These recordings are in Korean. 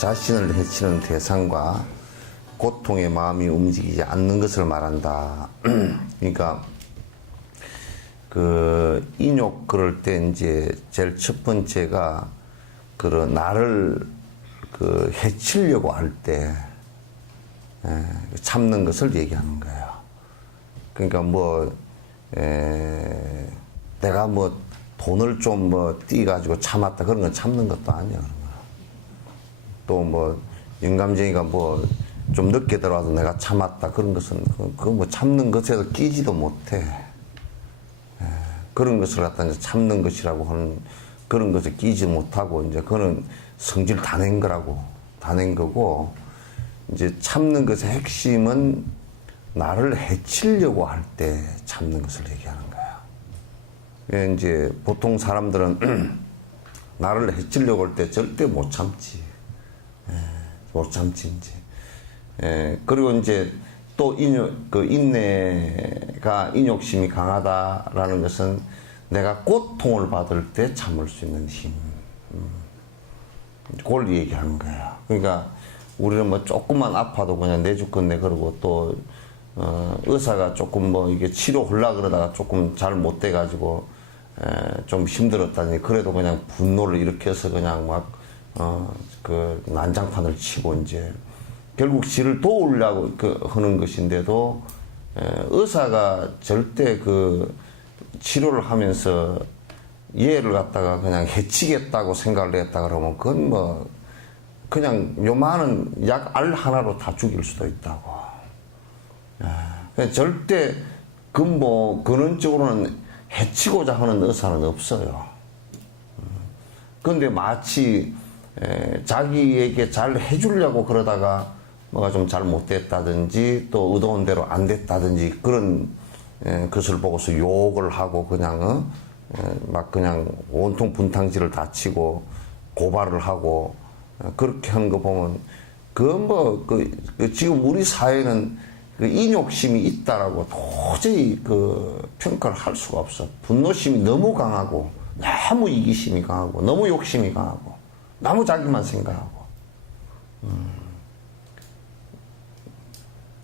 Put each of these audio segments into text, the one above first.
자신을 해치는 대상과 고통의 마음이 움직이지 않는 것을 말한다. 그러니까 그 인욕 그럴 때 이제 제일 첫 번째가 그런 나를 그 해치려고 할 때 참는 것을 얘기하는 거예요. 그러니까 뭐 내가 뭐 돈을 좀 뭐 띄가지고 참았다 그런 건 참는 것도 아니야. 또 뭐 영감쟁이가 뭐 좀 늦게 들어와도 내가 참았다 그런 것은 그 뭐 참는 것에서 끼지도 못해. 그런 것을 갖다 이제 참는 것이라고 하는 그런 것에 끼지 못하고 이제 그거는 성질 다 낸 거라고 다 낸 거고 이제 참는 것의 핵심은 나를 해치려고 할 때 참는 것을 얘기하는 거야. 이제 보통 사람들은 나를 해치려고 할 때 절대 못 참지. 못 참지 이제. 그리고 이제 또 인내가 인욕심이 강하다라는 것은 내가 고통을 받을 때 참을 수 있는 힘. 그걸 얘기하는 거야. 그러니까 우리는 뭐 조금만 아파도 그냥 내죽겠네 그러고 또 의사가 조금 뭐 이게 치료 하려 그러다가 조금 잘 못 돼가지고 좀 힘들었다니 그래도 그냥 분노를 일으켜서 그냥 막 그 난장판을 치고 이제 결국 지를 도우려고 하는 것인데도 의사가 절대 그 치료를 하면서 얘를 갖다가 그냥 해치겠다고 생각을 했다 그러면 그건 뭐 그냥 요만한 약 알 하나로 다 죽일 수도 있다고. 절대 근원적으로는 해치고자 하는 의사는 없어요. 그런데 마치 자기에게 잘 해주려고 그러다가 뭐가 좀 잘못됐다든지 또 의도한 대로 안 됐다든지 그런 것을 보고서 욕을 하고 그냥 막 그냥 온통 분탕질을 다 치고 고발을 하고 그렇게 하는 거 보면 지금 우리 사회는 그 인욕심이 있다라고 도저히 그 평가를 할 수가 없어. 분노심이 너무 강하고 너무 이기심이 강하고 너무 욕심이 강하고 너무 자기만 생각하고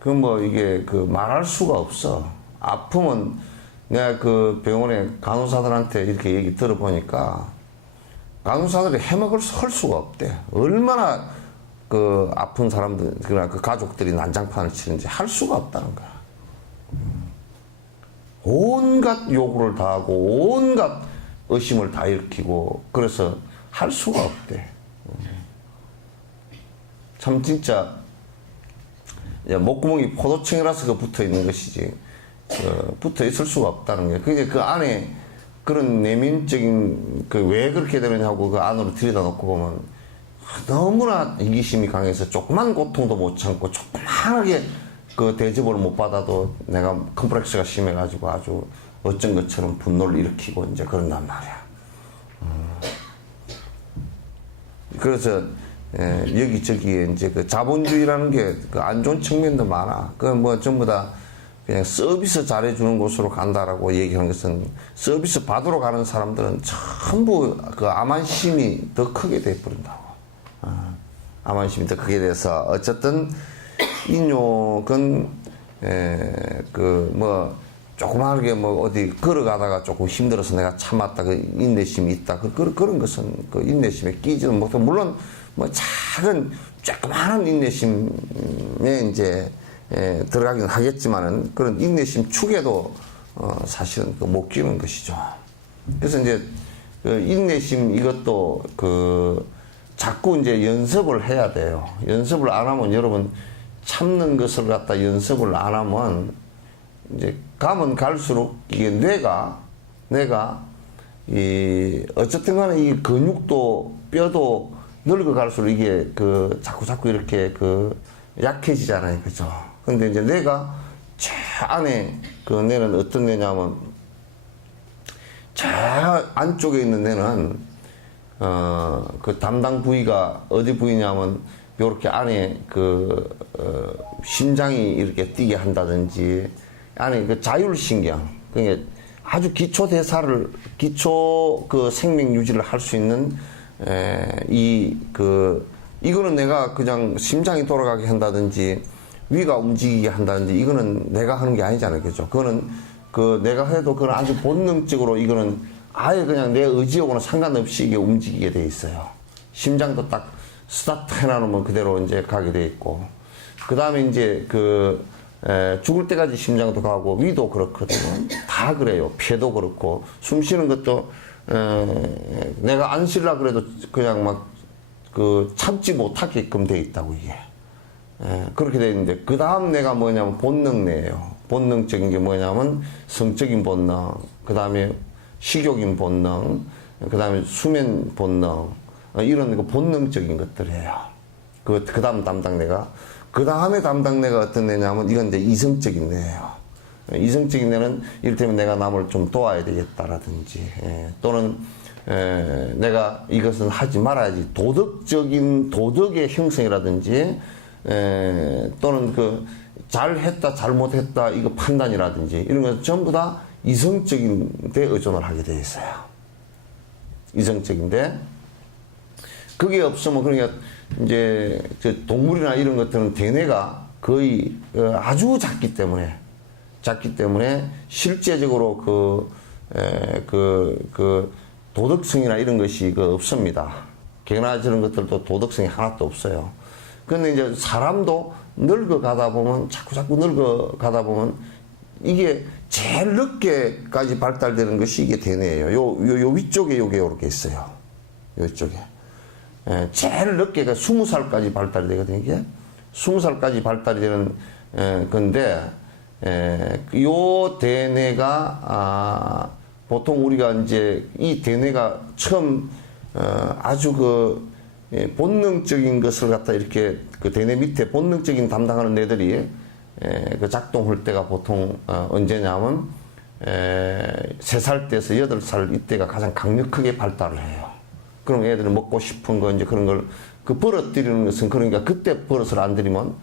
그 뭐 이게 그 말할 수가 없어. 아프면 내가 그 병원에 간호사들한테 이렇게 얘기 들어보니까 간호사들이 해먹을 할 수가 없대. 얼마나 그 아픈 사람들 그러나 그 가족들이 난장판을 치는지 할 수가 없다는 거야. 온갖 요구를 다 하고 온갖 의심을 다 일으키고 그래서 할 수가 없대. 참 진짜 목구멍이 포도청이라서 그 붙어 있는 것이지 붙어 있을 수가 없다는 거예요. 그게 그 안에 그런 내면적인 그 왜 그렇게 되느냐고 그 안으로 들여다놓고 보면 너무나 이기심이 강해서 조그만 고통도 못 참고 조그만하게 그 대접을 못 받아도 내가 컴플렉스가 심해가지고 아주 어쩐 것처럼 분노를 일으키고 이제 그런단 말이야. 그래서 여기저기에 이제 그 자본주의라는 게 그 안 좋은 측면도 많아. 그 뭐 전부 다 그냥 서비스 잘해주는 곳으로 간다라고 얘기하는 것은 서비스 받으러 가는 사람들은 전부 그 암환심이 더 크게 돼버린다고. 암환심이 더 크게 돼서 어쨌든 인욕은 그 뭐 조그마하게 뭐 어디 걸어가다가 조금 힘들어서 내가 참았다 그 인내심이 있다 그런 것은 그 인내심에 끼지는 못하고 물론 뭐 작은 조그마한 인내심에 이제 들어가긴 하겠지만은 그런 인내심 축에도 사실은 못 끼는 것이죠. 그래서 이제 그 인내심 이것도 그 자꾸 이제 연습을 해야 돼요. 연습을 안 하면 여러분 참는 것을 갖다 연습을 안 하면 이제 가면 갈수록 이게 뇌가 이 어쨌든 간에 이 근육도 뼈도 늙어갈수록 이게 그 자꾸 이렇게 그 약해지잖아요. 그죠? 근데 이제 뇌가 저 안에 그 뇌는 어떤 뇌냐면 저 안쪽에 있는 뇌는 그 담당 부위가 어디 부위냐면 요렇게 안에 심장이 이렇게 뛰게 한다든지 안에 그 자율신경 그게 아주 기초 그 생명 유지를 할 수 있는 이 그 이거는 내가 그냥 심장이 돌아가게 한다든지 위가 움직이게 한다든지 이거는 내가 하는 게 아니잖아요. 그죠? 그거는 내가 해도 그건 아주 본능적으로 이거는 아예 그냥 내 의지하고는 상관없이 이게 움직이게 돼 있어요. 심장도 딱 스타트 해놔놓으면 그대로 이제 가게 돼 있고. 그 다음에 이제 죽을 때까지 심장도 가고 위도 그렇거든요. 다 그래요. 폐도 그렇고 숨 쉬는 것도 내가 안 쉬려 그래도 그냥 막 참지 못하게끔 돼 있다고 이게. 그렇게 돼 있는데 그 다음 내가 뭐냐면 본능내예요. 본능적인 게 뭐냐면 성적인 본능, 그 다음에 식욕인 본능, 그 다음에 수면 본능 이런 거 본능적인 것들이에요. 그 다음 담당내가. 그 다음에 담당내가 어떤 내냐면 이건 이제 이성적인 내예요. 이성적인 내는 이를테면 내가 남을 좀 도와야 되겠다라든지 또는 내가 이것은 하지 말아야지 도덕의 형성이라든지 또는 잘했다 잘못했다 이거 판단이라든지 이런 것 전부 다 이성적인 데 의존을 하게 돼 있어요. 이성적인데 그게 없으면 그러니까 이제 동물이나 이런 것들은 대뇌가 거의 아주 작기 때문에 실제적으로 도덕성이나 이런 것이 없습니다. 개나 저런 것들도 도덕성이 하나도 없어요. 근데 이제 사람도 늙어가다 보면 자꾸 늙어가다 보면 이게 제일 늦게까지 발달되는 것이 이게 대뇌예요. 요 위쪽에 요게 이렇게 있어요. 요쪽에. 제일 늦게가 20살까지 발달이 되거든요. 이게 20살까지 발달이 되는 건데 요 대뇌가 보통 우리가 이제 이 대뇌가 처음 아주 본능적인 것을 갖다 이렇게 대뇌 밑에 본능적인 담당하는 애들이 작동할 때가 보통 언제냐면 3살 때에서 8살 이때가 가장 강력하게 발달을 해요. 그럼 애들은 먹고 싶은 거 이제 그런 걸 버릇 들이는 것은 그러니까 그때 버릇을 안 들이면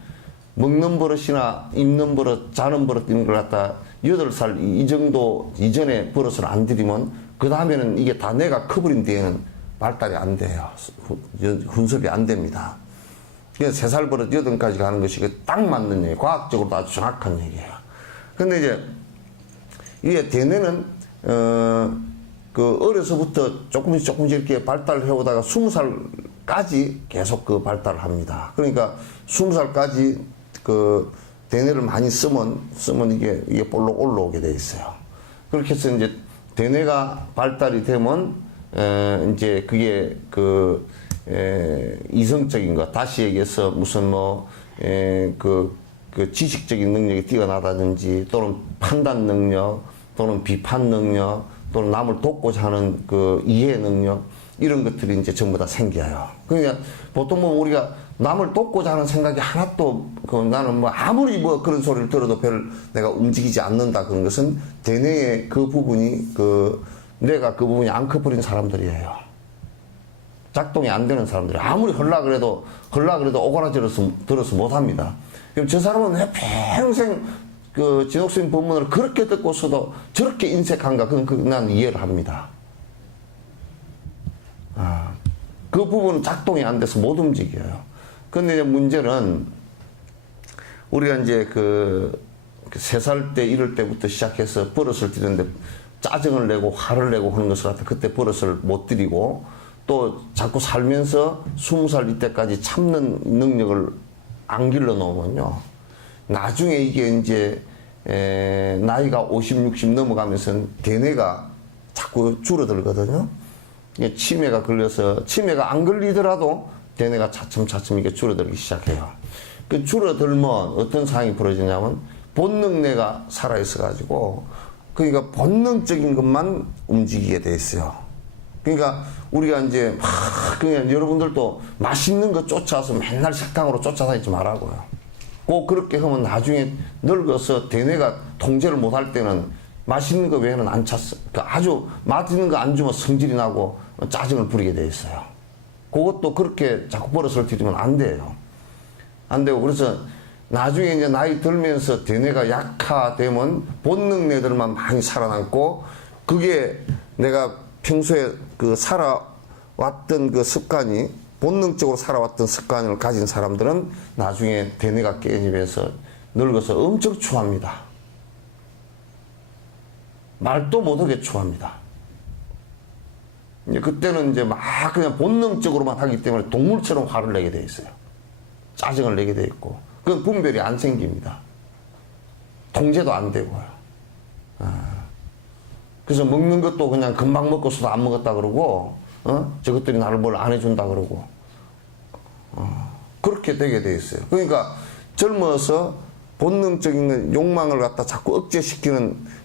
먹는 버릇이나 입는 버릇, 자는 버릇 이런 걸 갖다 8살 이 정도 이전에 버릇을 안 들이면 그 다음에는 이게 다 내가 커버린 뒤에는 발달이 안 돼요. 훈습이 안 됩니다. 그래서 3살 버릇 8까지 가는 것이 딱 맞는 얘기예요. 과학적으로도 아주 정확한 얘기예요. 근데 이제 이게 대뇌는 어려서부터 조금씩 이렇게 발달을 해오다가 20살까지 계속 발달을 합니다. 그러니까 20살까지 대뇌를 많이 쓰면 이게 볼록 올라오게 돼 있어요. 그렇게 해서 이제 대뇌가 발달이 되면 이제 그게 이성적인 것, 다시 얘기해서 무슨 지식적인 능력이 뛰어나다든지 또는 판단 능력 또는 비판 능력 또는 남을 돕고자 하는 이해 능력 이런 것들이 이제 전부 다 생겨요. 그러니까 보통 우리가 남을 돕고자 하는 생각이 하나도 나는 아무리 그런 소리를 들어도 별 내가 움직이지 않는다 그런 것은 대뇌의 그 부분이 내가 그 부분이 안 커버린 사람들이에요. 작동이 안 되는 사람들이 아무리 헐라 그래도 들어서 못합니다. 그럼 저 사람은 왜 평생 진옥수님 법문을 그렇게 듣고서도 저렇게 인색한가? 난 이해를 합니다. 그 부분은 작동이 안 돼서 못 움직여요. 근데 이제 문제는 우리가 이제 3살 때 이럴 때부터 시작해서 버릇을 들이는데 짜증을 내고 화를 내고 하는 것을 갖다 그때 버릇을 못 들이고 또 자꾸 살면서 20살 이때까지 참는 능력을 안 길러 놓으면요. 나중에 이게 이제 나이가 50, 60 넘어가면서 대뇌가 자꾸 줄어들거든요. 치매가 걸려서 치매가 안 걸리더라도 대뇌가 차츰 이게 줄어들기 시작해요. 줄어들면 어떤 상황이 벌어지냐면 본능뇌가 살아있어 가지고 그러니까 본능적인 것만 움직이게 돼 있어요. 그러니까 우리가 이제 그냥 여러분들도 맛있는 거 쫓아서 맨날 식당으로 쫓아다니지 말라고요. 꼭 그렇게 하면 나중에 늙어서 대뇌가 통제를 못할 때는 맛있는 거 외에는 안 찼어. 아주 맛있는 거 안 주면 성질이 나고 짜증을 부리게 돼 있어요. 그것도 그렇게 자꾸 버릇을 들이면 안 돼요. 안 되고 그래서 나중에 이제 나이 들면서 대뇌가 약화되면 본능뇌들만 많이 살아남고 그게 내가 평소에 살아왔던 습관이 본능적으로 살아왔던 습관을 가진 사람들은 나중에 대뇌가 깨지면서 늙어서 엄청 추합니다. 말도 못하게 추합니다. 그때는 이제 막 그냥 본능적으로만 하기 때문에 동물처럼 화를 내게 돼 있어요. 짜증을 내게 돼 있고, 그건 분별이 안 생깁니다. 통제도 안 되고요. 그래서 먹는 것도 그냥 금방 먹고서도 안 먹었다 그러고, 저것들이 나를 뭘 안 해준다 그러고, 그렇게 되게 돼 있어요. 그러니까 젊어서 본능적인 욕망을 갖다 자꾸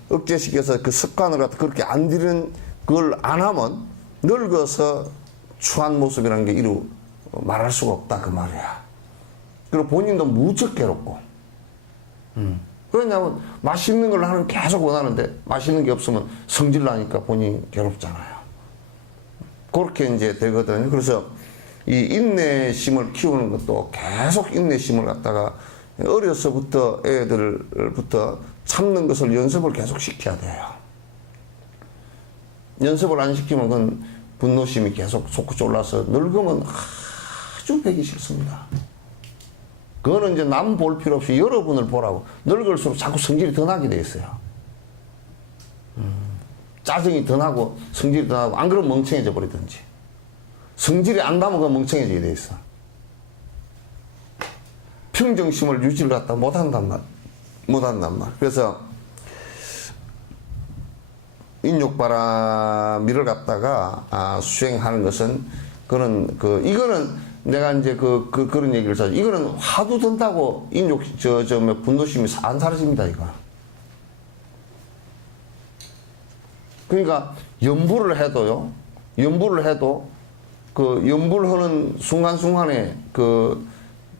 억제시켜서 그 습관을 갖다 그렇게 안 들이는 그걸 안 하면 늙어서 추한 모습이라는 게 이루 말할 수가 없다 그 말이야. 그리고 본인도 무척 괴롭고. 그러냐면 맛있는 걸 하는 계속 원하는데 맛있는 게 없으면 성질 나니까 본인이 괴롭잖아요. 그렇게 이제 되거든요. 그래서 이 인내심을 키우는 것도 계속 인내심을 갖다가 어려서부터 애들부터 참는 것을 연습을 계속 시켜야 돼요. 연습을 안 시키면 그건 분노심이 계속 솟구쳐 올라서 늙으면 아주 배기 싫습니다. 그거는 이제 남 볼 필요 없이 여러분을 보라고. 늙을수록 자꾸 성질이 더 나게 돼 있어요. 짜증이 더 나고 성질이 더 나고, 안 그러면 멍청해져 버리든지. 성질이 안 나면 그건 멍청해지게 돼 있어. 평정심을 유지를 갖다 못한단 말. 그래서 인욕바람이를 갖다가 수행하는 것은 이거는 내가 이제 그런 얘기를 하죠. 이거는 화두 든다고 분노심이 안 사라집니다, 이거. 그러니까 연부를 해도 그 연부를 하는 순간순간에 그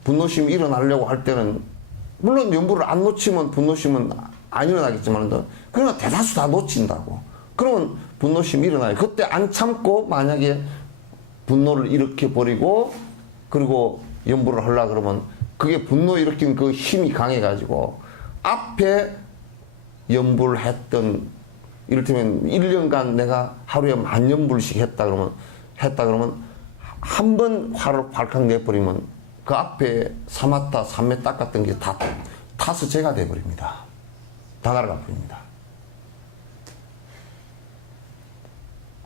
분노심이 일어나려고 할 때는, 물론 연부를 안 놓치면 분노심은 안 일어나겠지만, 그러나 대다수 다 놓친다고. 그러면 분노심이 일어나요. 그때 안 참고 만약에 분노를 일으켜 버리고, 그리고 연부를 하려고 그러면, 그게 분노 일으킨 그 힘이 강해가지고, 앞에 연부를 했던, 이를테면 1년간 내가 하루에 10,000연불씩 했다 그러면, 한 번 화를 발칵 내버리면, 그 앞에 삼았다, 삼매 닦았던 게 다 타서 제가 돼버립니다. 다 날아가 버립니다.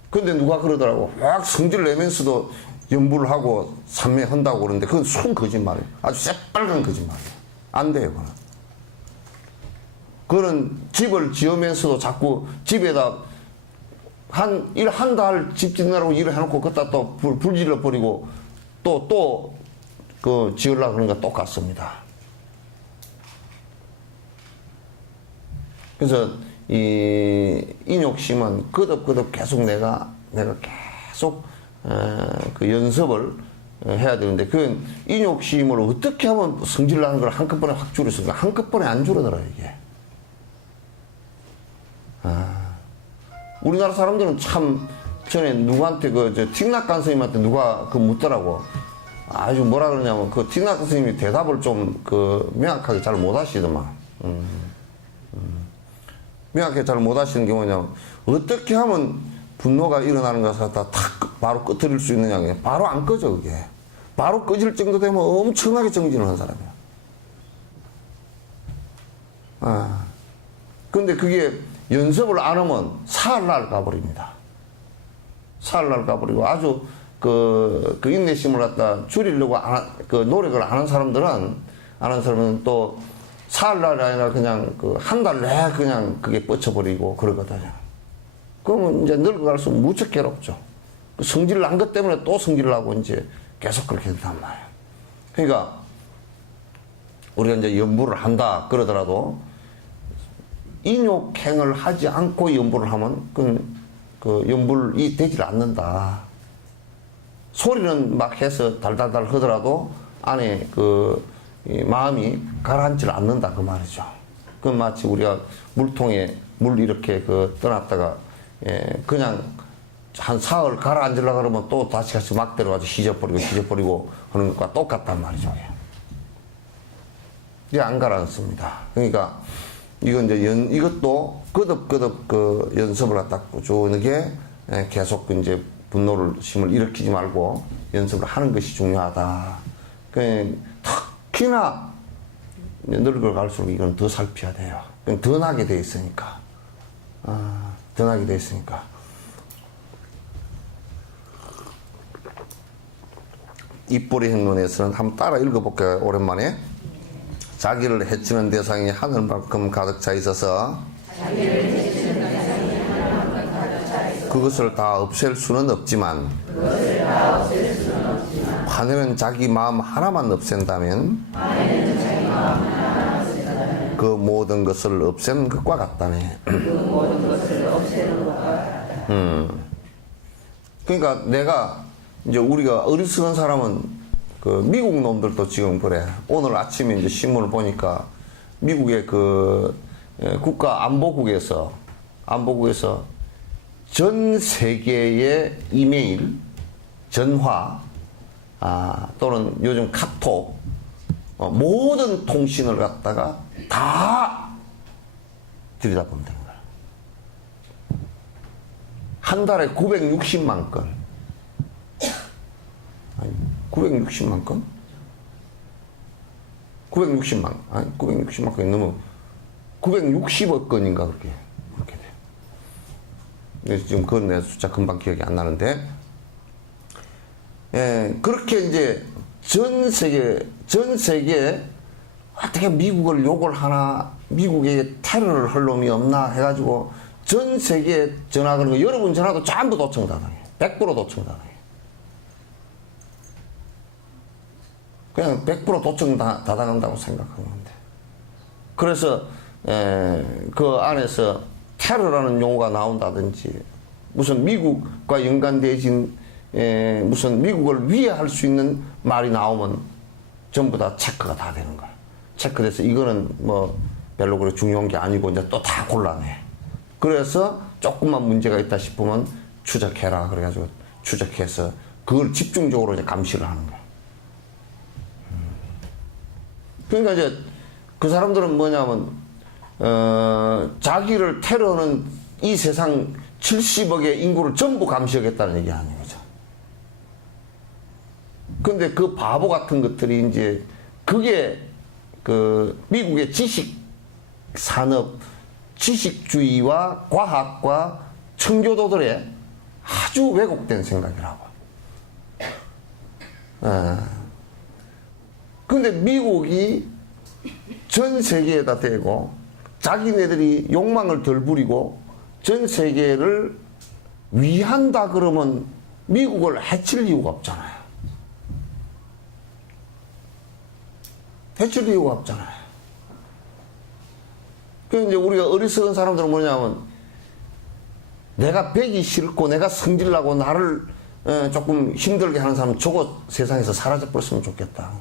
근데 누가 그러더라고. 막 성질 내면서도 연부를 하고 삼매 한다고 그러는데, 그건 순 거짓말이에요. 아주 새빨간 거짓말이에요. 안 돼요, 그거는. 그거는 집을 지으면서도 자꾸 집에다 한 달 집 짓느라고 일을 해놓고, 그따 또 불 질러버리고, 지으려고 하는 거 똑같습니다. 그래서 이 인욕심은 끄덕끄덕 계속 내가 계속 그 연습을 해야 되는데, 그 인욕심을 어떻게 하면 성질 나는 걸 한꺼번에 확 줄일 수 있을까? 한꺼번에 안 줄어들어요, 이게. 우리나라 사람들은 참, 전에 누구한테 틱낙 선생님한테 누가 묻더라고. 아주 뭐라 그러냐면, 틱낙 선생님이 대답을 좀 명확하게 잘 못 하시더만. 명확하게 잘 못 하시는 게 뭐냐면, 어떻게 하면 분노가 일어나는 것을 갖다 탁 바로 끄트릴 수 있느냐. 바로 안 꺼져, 그게. 바로 꺼질 정도 되면 엄청나게 정진을 한 사람이야. 근데 그게 연습을 안 하면 사흘날 가버립니다. 사흘날 가버리고, 아주 그 인내심을 갖다 줄이려고 노력을 안 하는 사람들은 또 사흘날이 아니라 그냥 한 달 내에 그냥 그게 뻗쳐버리고 그러거든요. 그러면 이제 늙어갈수록 무척 괴롭죠. 성질 난 것 때문에 또 성질을 하고 이제 계속 그렇게 된단 말이에요. 그러니까 우리가 이제 연부를 한다 그러더라도 인욕행을 하지 않고 연부를 하면 그 연불이 되질 않는다. 소리는 막 해서 달달달 하더라도 안에 이 마음이 가라앉질 않는다 그 말이죠. 그 마치 우리가 물통에 물 이렇게 떠놨다가 그냥 한 사흘 가라앉으려고 그러면 또 다시 막 들어가서 휘저버리고 하는 것과 똑같단 말이죠. 이게 안 가라앉습니다. 그러니까 이건 이제 이것도 끄덕끄덕 연습을 갖다 꾸준하게 계속 이제 분노를 심을 일으키지 말고 연습을 하는 것이 중요하다. 특히나 늙어갈수록 이건 더 살펴야 돼요. 더 나게 돼 있으니까. 더 나게 돼 있으니까. 입꼬리 행론에서는 한번 따라 읽어볼까요? 오랜만에. 자기를 해치는 대상이 하늘만큼 가득 차 있어서 그것을 다 없앨 수는 없지만 화내는 자기 마음 하나만 없앤다면 그 모든 것을 없애는 것과 같다네. 그러니까 내가 이제 우리가 어리석은 사람은 그 미국 놈들도 지금 그래. 오늘 아침에 이제 신문을 보니까 미국의 그 국가 안보국에서 전 세계의 이메일, 전화, 또는 요즘 카톡, 모든 통신을 갖다가 다 들여다보면 되는 거야. 한 달에 960만 건. 아니, 960만 건? 960만 건이 넘어. 960억 건인가 그렇게 돼. 그래서 지금 그건 내 숫자 금방 기억이 안 나는데, 예, 그렇게 이제 전 세계 어떻게 미국을 욕을 하나, 미국에 테러를 할 놈이 없나 해가지고 전 세계에 전화 그런 거 여러분 전화도 전부 도청 다 당해. 100% 도청 다 당해. 그냥 100% 도청 다 당한다고 생각하는 건데. 그래서 그 안에서 테러라는 용어가 나온다든지 무슨 미국과 연관되어진 무슨 미국을 위해할 수 있는 말이 나오면 전부 다 체크가 다 되는 거야. 체크돼서 이거는 뭐 별로 그렇게 중요한 게 아니고 이제 또 다 곤란해. 그래서 조금만 문제가 있다 싶으면 추적해라. 그래가지고 추적해서 그걸 집중적으로 이제 감시를 하는 거야. 그러니까 이제 그 사람들은 뭐냐면 자기를 테러하는 이 세상 70억의 인구를 전부 감시하겠다는 얘기 아닌 거죠. 근데 그 바보 같은 것들이 이제 그게 그 미국의 지식 산업, 지식주의와 과학과 청교도들의 아주 왜곡된 생각이라고. 근데 미국이 전 세계에다 대고 자기네들이 욕망을 덜 부리고 전 세계를 위한다 그러면 미국을 해칠 이유가 없잖아요. 해칠 이유가 없잖아요. 그래서 이제 우리가 어리석은 사람들은 뭐냐면 내가 배기 싫고 내가 성질나고 나를 조금 힘들게 하는 사람 저거 세상에서 사라져버렸으면 좋겠다.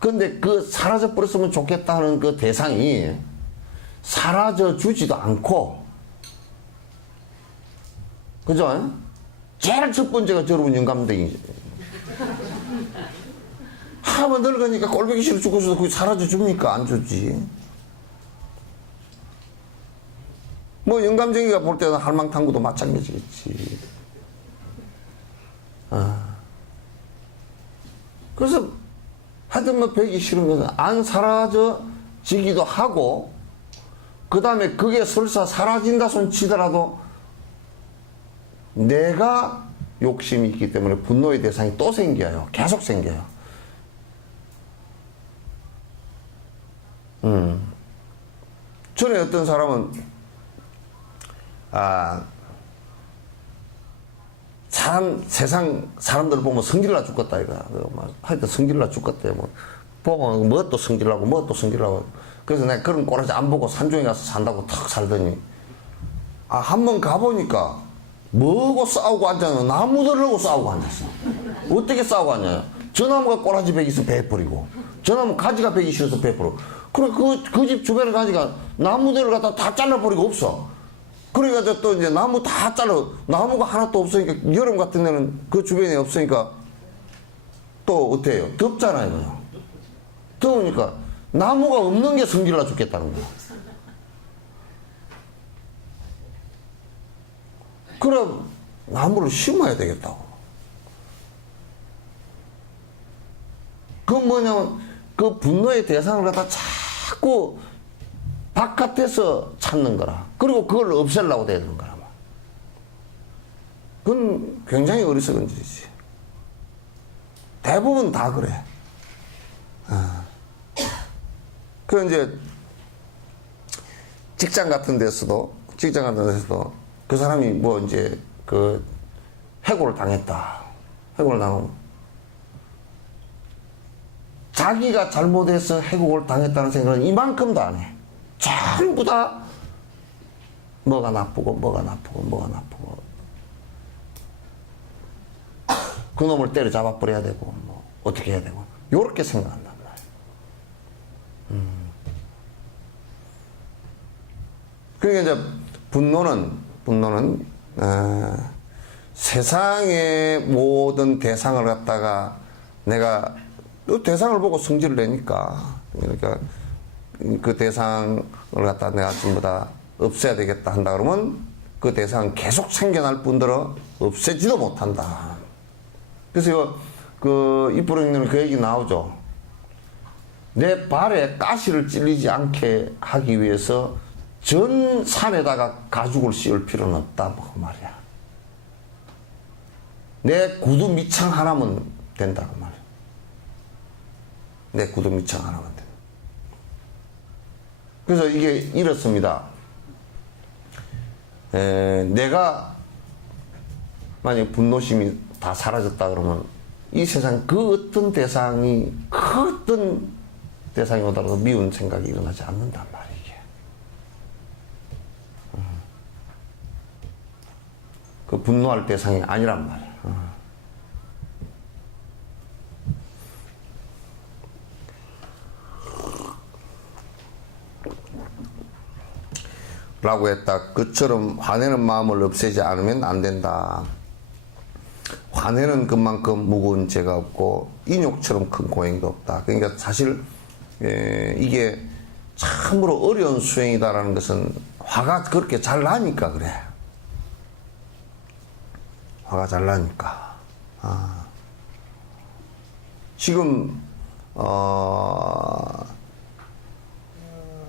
근데 그 사라져버렸으면 좋겠다 하는 그 대상이 사라져주지도 않고, 그죠? 제일 첫 번째가 저러면 영감댕이지. 하면 늙으니까 꼴보기 싫어 죽어서 그게 사라져줍니까? 안 주지. 뭐 영감쟁이가 볼 때는 할망탐구도 마찬가지겠지. 그래서 하여튼 뭐 배기 싫은 것은 안 사라져지기도 하고, 그 다음에 그게 설사 사라진다 손 치더라도 내가 욕심이 있기 때문에 분노의 대상이 또 생겨요. 계속 생겨요. 전에 어떤 사람은 세상 사람들을 보면 성질나 죽겠다 이거. 하여튼 성질나 죽겠대. 보고 뭐 또 성질나고 뭐 또 성질나고. 그래서 내가 그런 꼬라지 안 보고 산중에 가서 산다고 탁 살더니 한 번 가보니까 뭐고 싸우고 앉아서 나무들하고 싸우고 앉았어. 어떻게 싸우고 앉아요? 저 나무가 꼬라지 베기 있어 베버리고 저 나무 가지가 베기 싫어서 베버려. 그래 그 집 주변에 가니까 나무들을 갖다 다 잘라버리고 없어. 그러니까 또 이제 나무 다 잘라 나무가 하나도 없으니까 여름 같은 데는 그 주변에 없으니까 또 어때요? 덥잖아요. 더우니까 나무가 없는 게 성질나 죽겠다는 거야. 그럼 나무를 심어야 되겠다고. 그 뭐냐면 그 분노의 대상을 갖다 자꾸 바깥에서 찾는 거라. 그리고 그걸 없애려고 되는 거라. 그건 굉장히 어리석은 짓이지. 대부분 다 그래. 그 이제 직장 같은 데서도 그 사람이 뭐 이제 그 해고를 당했다. 해고를 당하면 자기가 잘못해서 해고를 당했다는 생각은 이만큼도 안 해. 전부 다 뭐가 나쁘고 그 놈을 때려잡아 버려야 되고 뭐 어떻게 해야 되고 요렇게 생각한단 말이야. 그러니까 이제 분노는 세상의 모든 대상을 갖다가 내가 그 대상을 보고 성질을 내니까 그러니까 그 대상을 갖다 내가 전부 다 없애야 되겠다 한다 그러면 그 대상은 계속 생겨날 뿐더러 없애지도 못한다. 그래서 그 이프로님은 그 얘기 나오죠. 내 발에 가시를 찔리지 않게 하기 위해서 전 산에다가 가죽을 씌울 필요는 없다 뭐 말이야. 내 구두 밑창 하나면 된다 그 말이야. 내 구두 밑창 하나면 된다. 그래서 이게 이렇습니다. 내가 만약 분노심이 다 사라졌다 그러면 이 세상 그 어떤 대상이 오더라도 미운 생각이 일어나지 않는단 말이야. 그 분노할 대상이 아니란 말이야. 라고 했다. 그처럼 화내는 마음을 없애지 않으면 안 된다. 화내는 그만큼 무거운 죄가 없고 인욕처럼 큰 고행도 없다. 그러니까 사실 이게 참으로 어려운 수행이다라는 것은 화가 그렇게 잘 나니까 그래. 화가 잘 나니까. 지금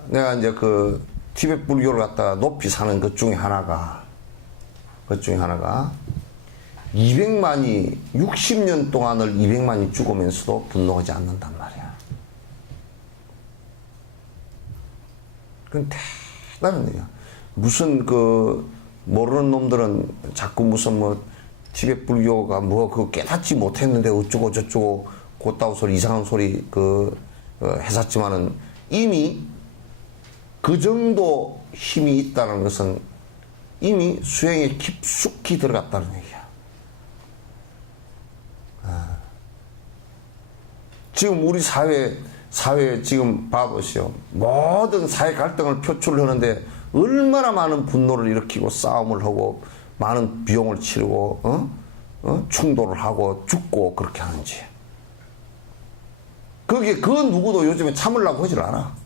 내가 이제 그 티베트 불교를 갖다가 높이 사는 것 중에 하나가 200만이 60년 동안을 200만이 죽으면서도 분노하지 않는단 말이야. 그건 대단한 일이야. 무슨 그 모르는 놈들은 자꾸 무슨 뭐 티베트 불교가 뭐 그거 깨닫지 못했는데 어쩌고 저쩌고 곧다우 소리 이상한 소리 했었지만은 이미 그 정도 힘이 있다는 것은 이미 수행에 깊숙이 들어갔다는 얘기야. 지금 우리 사회 지금 봐보시오. 모든 사회 갈등을 표출하는데 얼마나 많은 분노를 일으키고 싸움을 하고 많은 비용을 치르고 충돌을 하고 죽고 그렇게 하는지. 그 누구도 요즘에 참으려고 하질 않아.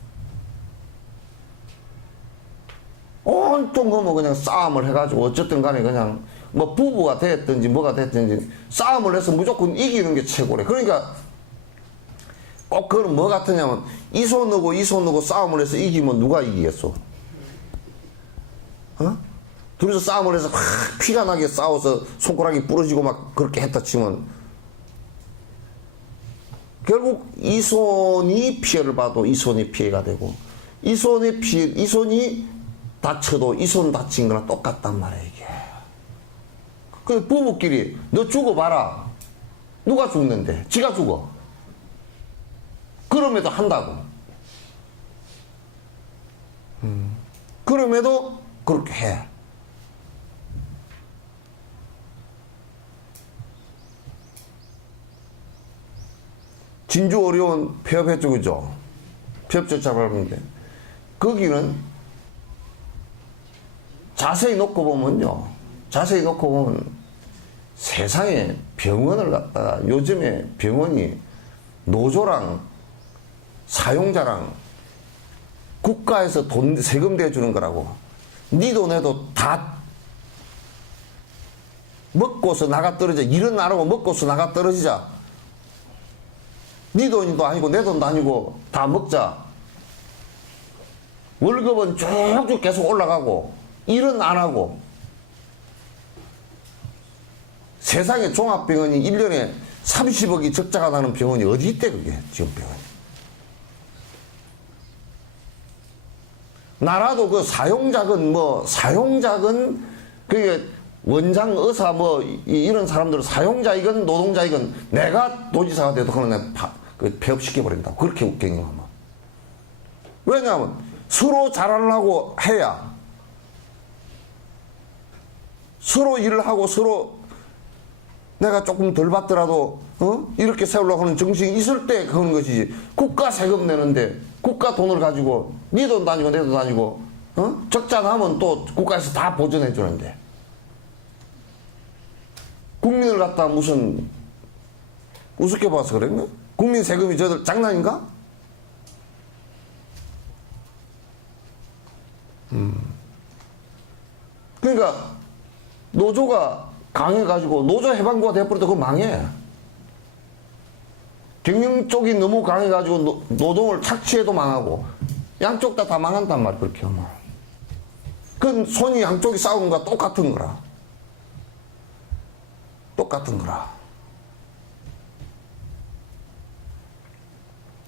온통 뭐 그냥 싸움을 해가지고 어쨌든 간에 그냥 뭐 부부가 됐든지 뭐가 됐든지 싸움을 해서 무조건 이기는 게 최고래. 그러니까 꼭 그건 뭐 같으냐면 이 손 넣고 싸움을 해서 이기면 누가 이기겠어? 둘이서 싸움을 해서 확 피가 나게 싸워서 손가락이 부러지고 막 그렇게 했다 치면 결국 이 손이 피해를 봐도 이 손이 피해가 되고 이 손이 다쳐도 이 손 다친 거랑 똑같단 말이야 이게. 그 부부끼리 너 죽어봐라. 누가 죽는데? 지가 죽어. 그럼에도 한다고. 그럼에도 그렇게 해. 진주 어려운 폐업했죠, 그죠? 폐업자 잡았는데 거기는 자세히 놓고 보면요. 자세히 놓고 보면 세상에 병원을 갖다가 요즘에 병원이 노조랑 사용자랑 국가에서 세금 대주는 거라고. 네 돈에도 다 먹고서 나가 떨어져. 일은 안 하고 먹고서 나가 떨어지자. 네 돈도 아니고 내 돈도 아니고 다 먹자. 월급은 쭉쭉 계속 올라가고 일은 안 하고. 세상에 종합병원이 1년에 30억이 적자가 나는 병원이 어디 있대 그게 지금 병원이. 나라도 그 사용자건 그게 원장 의사 이런 사람들은 사용자이건 노동자이건 내가 도지사가 돼도 그냥 폐업시켜버린다고 그렇게 경영하면. 왜냐하면 서로 잘하려고 해야 서로 일을 하고 서로 내가 조금 덜 받더라도 이렇게 세우려고 하는 정신이 있을 때 그런 것이지. 국가 세금 내는데 국가 돈을 가지고 네 돈도 아니고 내 돈도 아니고 적자 나면 또 국가에서 다 보전해 주는데 국민을 갖다 무슨 우습게 봐서 그랬나? 국민 세금이 저들 장난인가? 그러니까 노조가 강해가지고 노조 해방구가 돼버려도 그거 망해. 경영 쪽이 너무 강해가지고 노동을 착취해도 망하고 양쪽 다 망한단 말이야. 그렇게 하면 그 손이 양쪽이 싸우는 거랑 똑같은 거라. 똑같은 거라.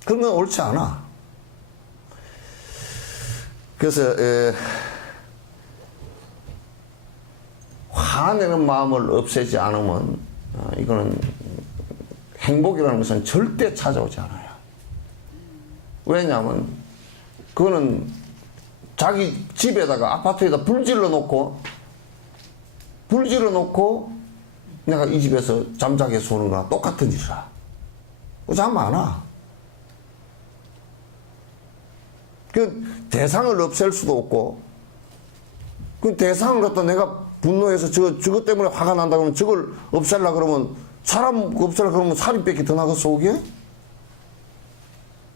그런 건 옳지 않아. 그래서 화내는 마음을 없애지 않으면 이거는 행복이라는 것은 절대 찾아오지 않아요. 왜냐하면 그거는 자기 집에다가 아파트에다 불 질러 놓고 내가 이 집에서 잠자게 해서 오는 거랑 똑같은 짓이라. 잠 많아. 그 대상을 없앨 수도 없고 그 대상을 갖다 내가 분노해서 저것 때문에 화가 난다 그러면 저걸 없애려고 그러면 사람 없애려고 그러면 살인밖에 더 나겠어 오게?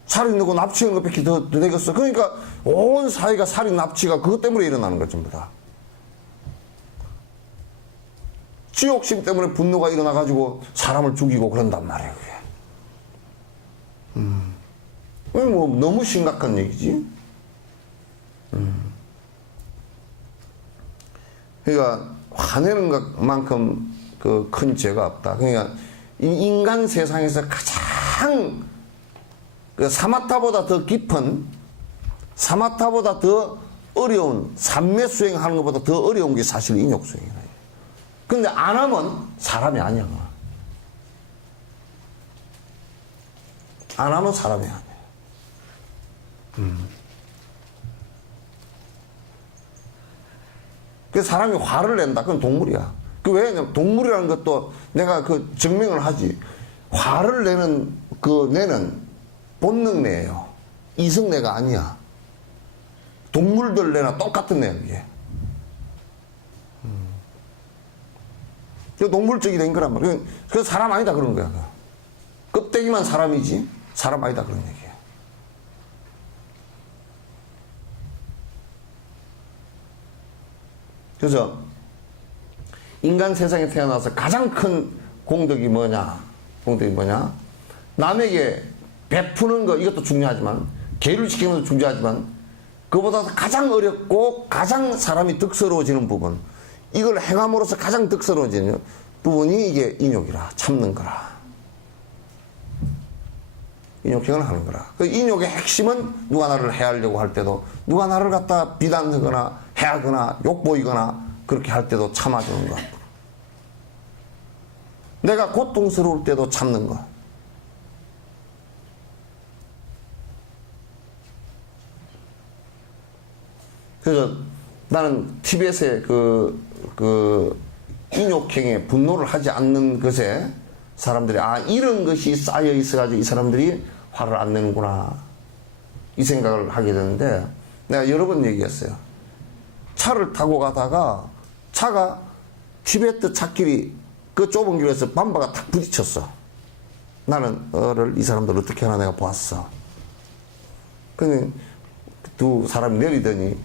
살인 넣고 납치하는 것밖에 더 되겠어. 그러니까 온 사회가 살인 납치가 그것 때문에 일어나는 거 전부 다. 지욕심 때문에 분노가 일어나가지고 사람을 죽이고 그런단 말이에요 그게. 뭐 너무 심각한 얘기지. 그러니까 화내는 것만큼 그 큰 죄가 없다. 그러니까 인간 세상에서 가장 그 사마타보다 더 깊은 사마타보다 더 어려운 삼매 수행하는 것보다 더 어려운 게 사실 인욕 수행이라. 근데 안 하면 사람이 아니야. 안 하면 사람이 아니야. 그 사람이 화를 낸다. 그건 동물이야. 그 왜냐면 동물이라는 것도 내가 그 증명을 하지. 화를 내는 그 뇌는 본능뇌예요. 이성뇌가 아니야. 동물들 뇌나 똑같은 뇌야 이게. 그 동물적이 된 거란 말이야. 그 사람 아니다 그런 거야. 껍데기만 사람이지 사람 아니다 그런 얘기야. 그래서 인간 세상에 태어나서 가장 큰 공덕이 뭐냐? 공덕이 뭐냐? 남에게 베푸는 거 이것도 중요하지만 계율 지키는 것도 중요하지만 그보다 가장 어렵고 가장 사람이 득스러워지는 부분 이걸 행함으로써 가장 득스러워지는 부분이 이게 인욕이라 참는 거라. 인욕행을 하는 거라. 그 인욕의 핵심은 누가 나를 해하려고 할 때도 누가 나를 갖다 비난하거나 해하거나 욕보이거나 그렇게 할 때도 참아주는 것. 내가 고통스러울 때도 참는 것. 그래서 나는 TBS의 그 인욕행에 분노를 하지 않는 것에 사람들이 이런 것이 쌓여 있어가지고 이 사람들이 화를 안 내는구나 이 생각을 하게 되는데 내가 여러 번 얘기했어요. 차를 타고 가다가 차가 티베트 찻길이 그 좁은 길에서 밤바가 탁 부딪혔어. 나는 이 사람들 어떻게 하나 내가 보았어. 근데 두 사람이 내리더니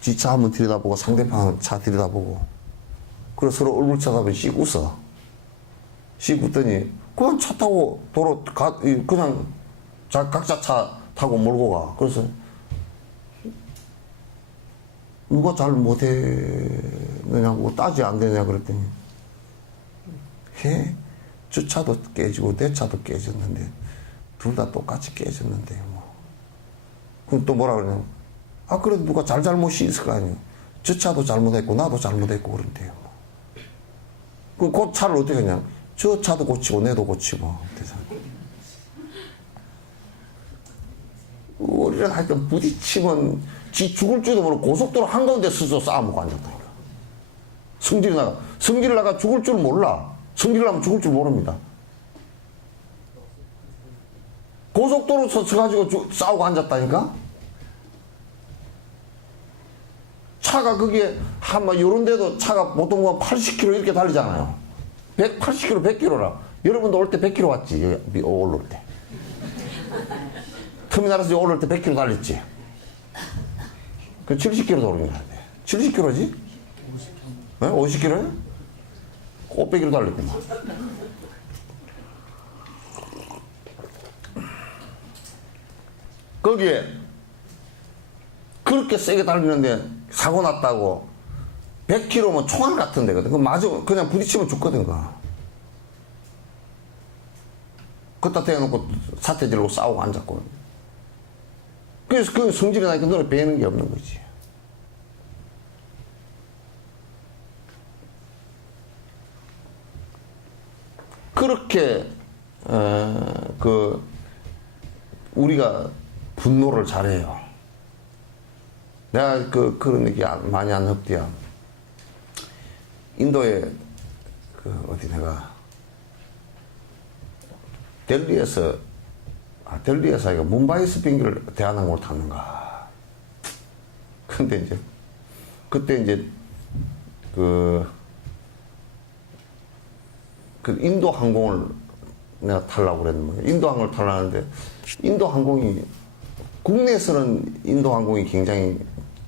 지 차 한번 들여다보고 상대방 차 들여다보고 그래서 서로 얼굴 쳐다보고 씩 웃어. 씩 웃더니 그냥 차 타고 그냥 각자 차 타고 몰고 가. 그래서 누가 잘 못해느냐고 따지 안 되냐 그랬더니 저 차도 깨지고 내 차도 깨졌는데 둘 다 똑같이 깨졌는데 뭐. 그럼 또 뭐라 그러냐. 그래도 누가 잘못이 있을 거 아니에요. 저 차도 잘못했고 나도 잘못했고 그런데요. 뭐. 그 차를 어떻게 하냐. 저 차도 고치고 내도 고치고. 우리는 하여튼 부딪히면 지 죽을 줄도 모르고 고속도로 한가운데 서서 싸움하고 앉았다니까. 성질이 나가 죽을 줄 몰라. 성질 나면 죽을 줄 모릅니다. 고속도로 서가지고 싸우고 앉았다니까? 차가 그게 요런 데도 차가 보통 80km 이렇게 달리잖아요. 80km, 100km라. 여러분도 올 때 100km 왔지? 여기 올라올 때. 터미널에서 올라올 때 100km 달렸지? 그 70km 도로인 거야. 70km지? 50km? 500km 달렸구만. 거기에 그렇게 세게 달리는데 사고 났다고 100km면 총알 같은 데거든. 그냥 부딪히면 죽거든. 그따 대놓고 사태 지르고 싸우고 앉았고. 그래서 그 성질이 나니까 너는 배는 게 없는 거지. 그렇게 우리가 분노를 잘해요. 내가 그런 얘기 많이 안 흡디야. 인도에 어디 내가 델리에서 아니고 뭄바이에서 비행기를 대한항공을 탔는가. 근데 이제 그때 이제 그 인도 항공을 내가 타려고 그랬는데, 인도 항공을 타려는데, 인도 항공이, 국내에서는 인도 항공이 굉장히,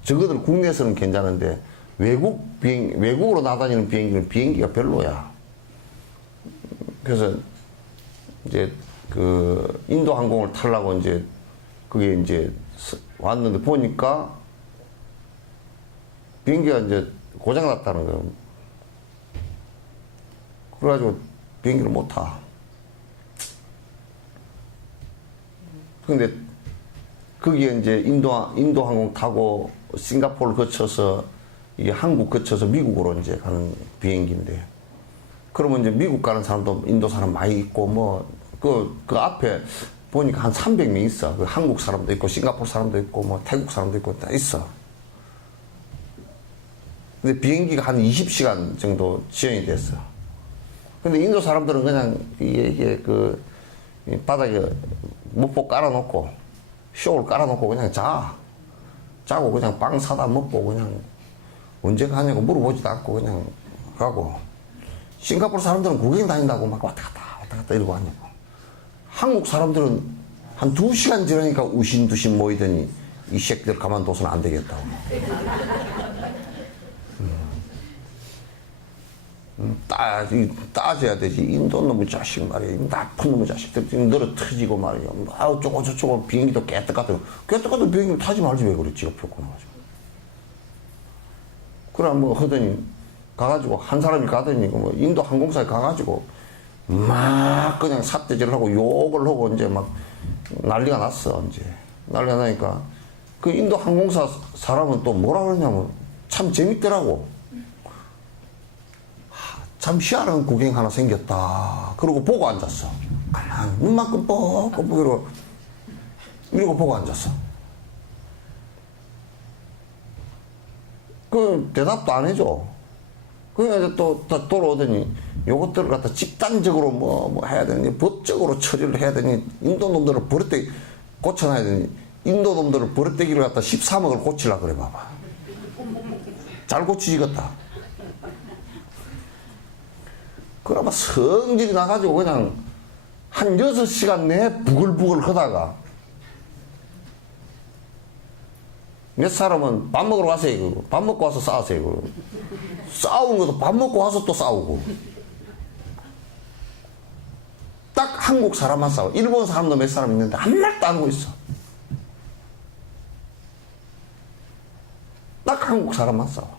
적어도 국내에서는 괜찮은데, 외국으로 나다니는 비행기는 비행기가 별로야. 그래서, 이제, 인도 항공을 타려고 이제, 그게 이제, 왔는데 보니까, 비행기가 이제 고장났다는 거예요. 그래가지고 비행기를 못 타. 근데 거기에 이제 인도 항공 타고 싱가포르를 거쳐서 이게 한국 거쳐서 미국으로 이제 가는 비행기인데, 그러면 이제 미국 가는 사람도 인도 사람 많이 있고 뭐 그 앞에 보니까 한 300명 있어. 그 한국 사람도 있고 싱가포르 사람도 있고 뭐 태국 사람도 있고 다 있어. 근데 비행기가 한 20시간 정도 지연이 됐어. 근데 인도 사람들은 그냥 이게 바닥에 목포 깔아놓고 쇼를 깔아놓고 그냥 자고 그냥 빵 사다 먹고 그냥 언제 가냐고 물어보지도 않고 그냥 가고. 싱가포르 사람들은 구경 다닌다고 막 왔다 갔다 이러고 하냐고. 한국 사람들은 한 2시간 지나니까 우신두신 모이더니 이 새끼들 가만둬서는 안 되겠다고. 따져야 되지. 인도 놈의 자식 말이야. 나쁜 놈의 자식들 너를 터지고 말이야. 어쩌고 저쩌고 비행기도 깨끗하다고. 깨끗하다고 비행기를 타지 말지 왜 그래. 지가 표 끊어가지고. 그래 뭐 하더니 가가지고 한 사람이 가더니 뭐 인도 항공사에 가가지고 막 그냥 삿대질을 하고 욕을 하고 이제 막 난리가 났어. 이제 난리가 나니까 그 인도 항공사 사람은 또 뭐라 그러냐면 참 재밌더라고. 참 희한한 구경 하나 생겼다. 그러고 보고 앉았어. 눈만큼 뻑뻑 이러고 보고 앉았어. 그 대답도 안 해줘. 그래서 또 돌아오더니 요것들을 갖다 집단적으로 뭐 해야 되니 법적으로 처리를 해야 되니 인도 놈들을 고쳐놔야 되니 인도 놈들을 버릇대기를 갖다 13억을 고치려고 그래 봐봐. 잘 고치지겠다. 그러면 성질이 나가지고 그냥 한 6시간 내에 부글부글 하다가 몇 사람은 밥 먹으러 가세요. 밥 먹고 와서 싸우세요. 싸우는 것도 밥 먹고 와서 또 싸우고. 한국 사람만 싸워. 일본 사람도 몇 사람 있는데 한 말도 안 하고 있어. 딱 한국 사람만 싸워.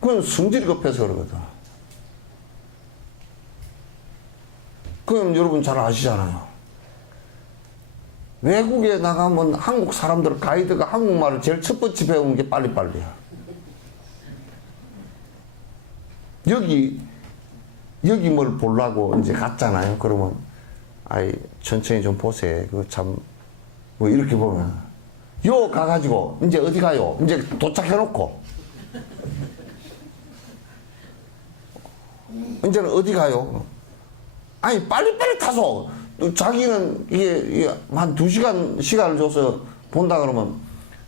그건 성질이 급해서 그러거든. 그럼 여러분 잘 아시잖아요. 외국에 나가면 한국 사람들 가이드가 한국말을 제일 첫 번째 배우는 게 빨리빨리야. 여기 뭘 보려고 이제 갔잖아요. 그러면, 아이, 천천히 좀 보세요. 그 참, 뭐 이렇게 보면. 요 가가지고, 이제 어디 가요? 이제 도착해놓고. 이제는 어디 가요? 아니, 빨리빨리 타서, 자기는 이게 한 2시간 시간을 줘서 본다 그러면,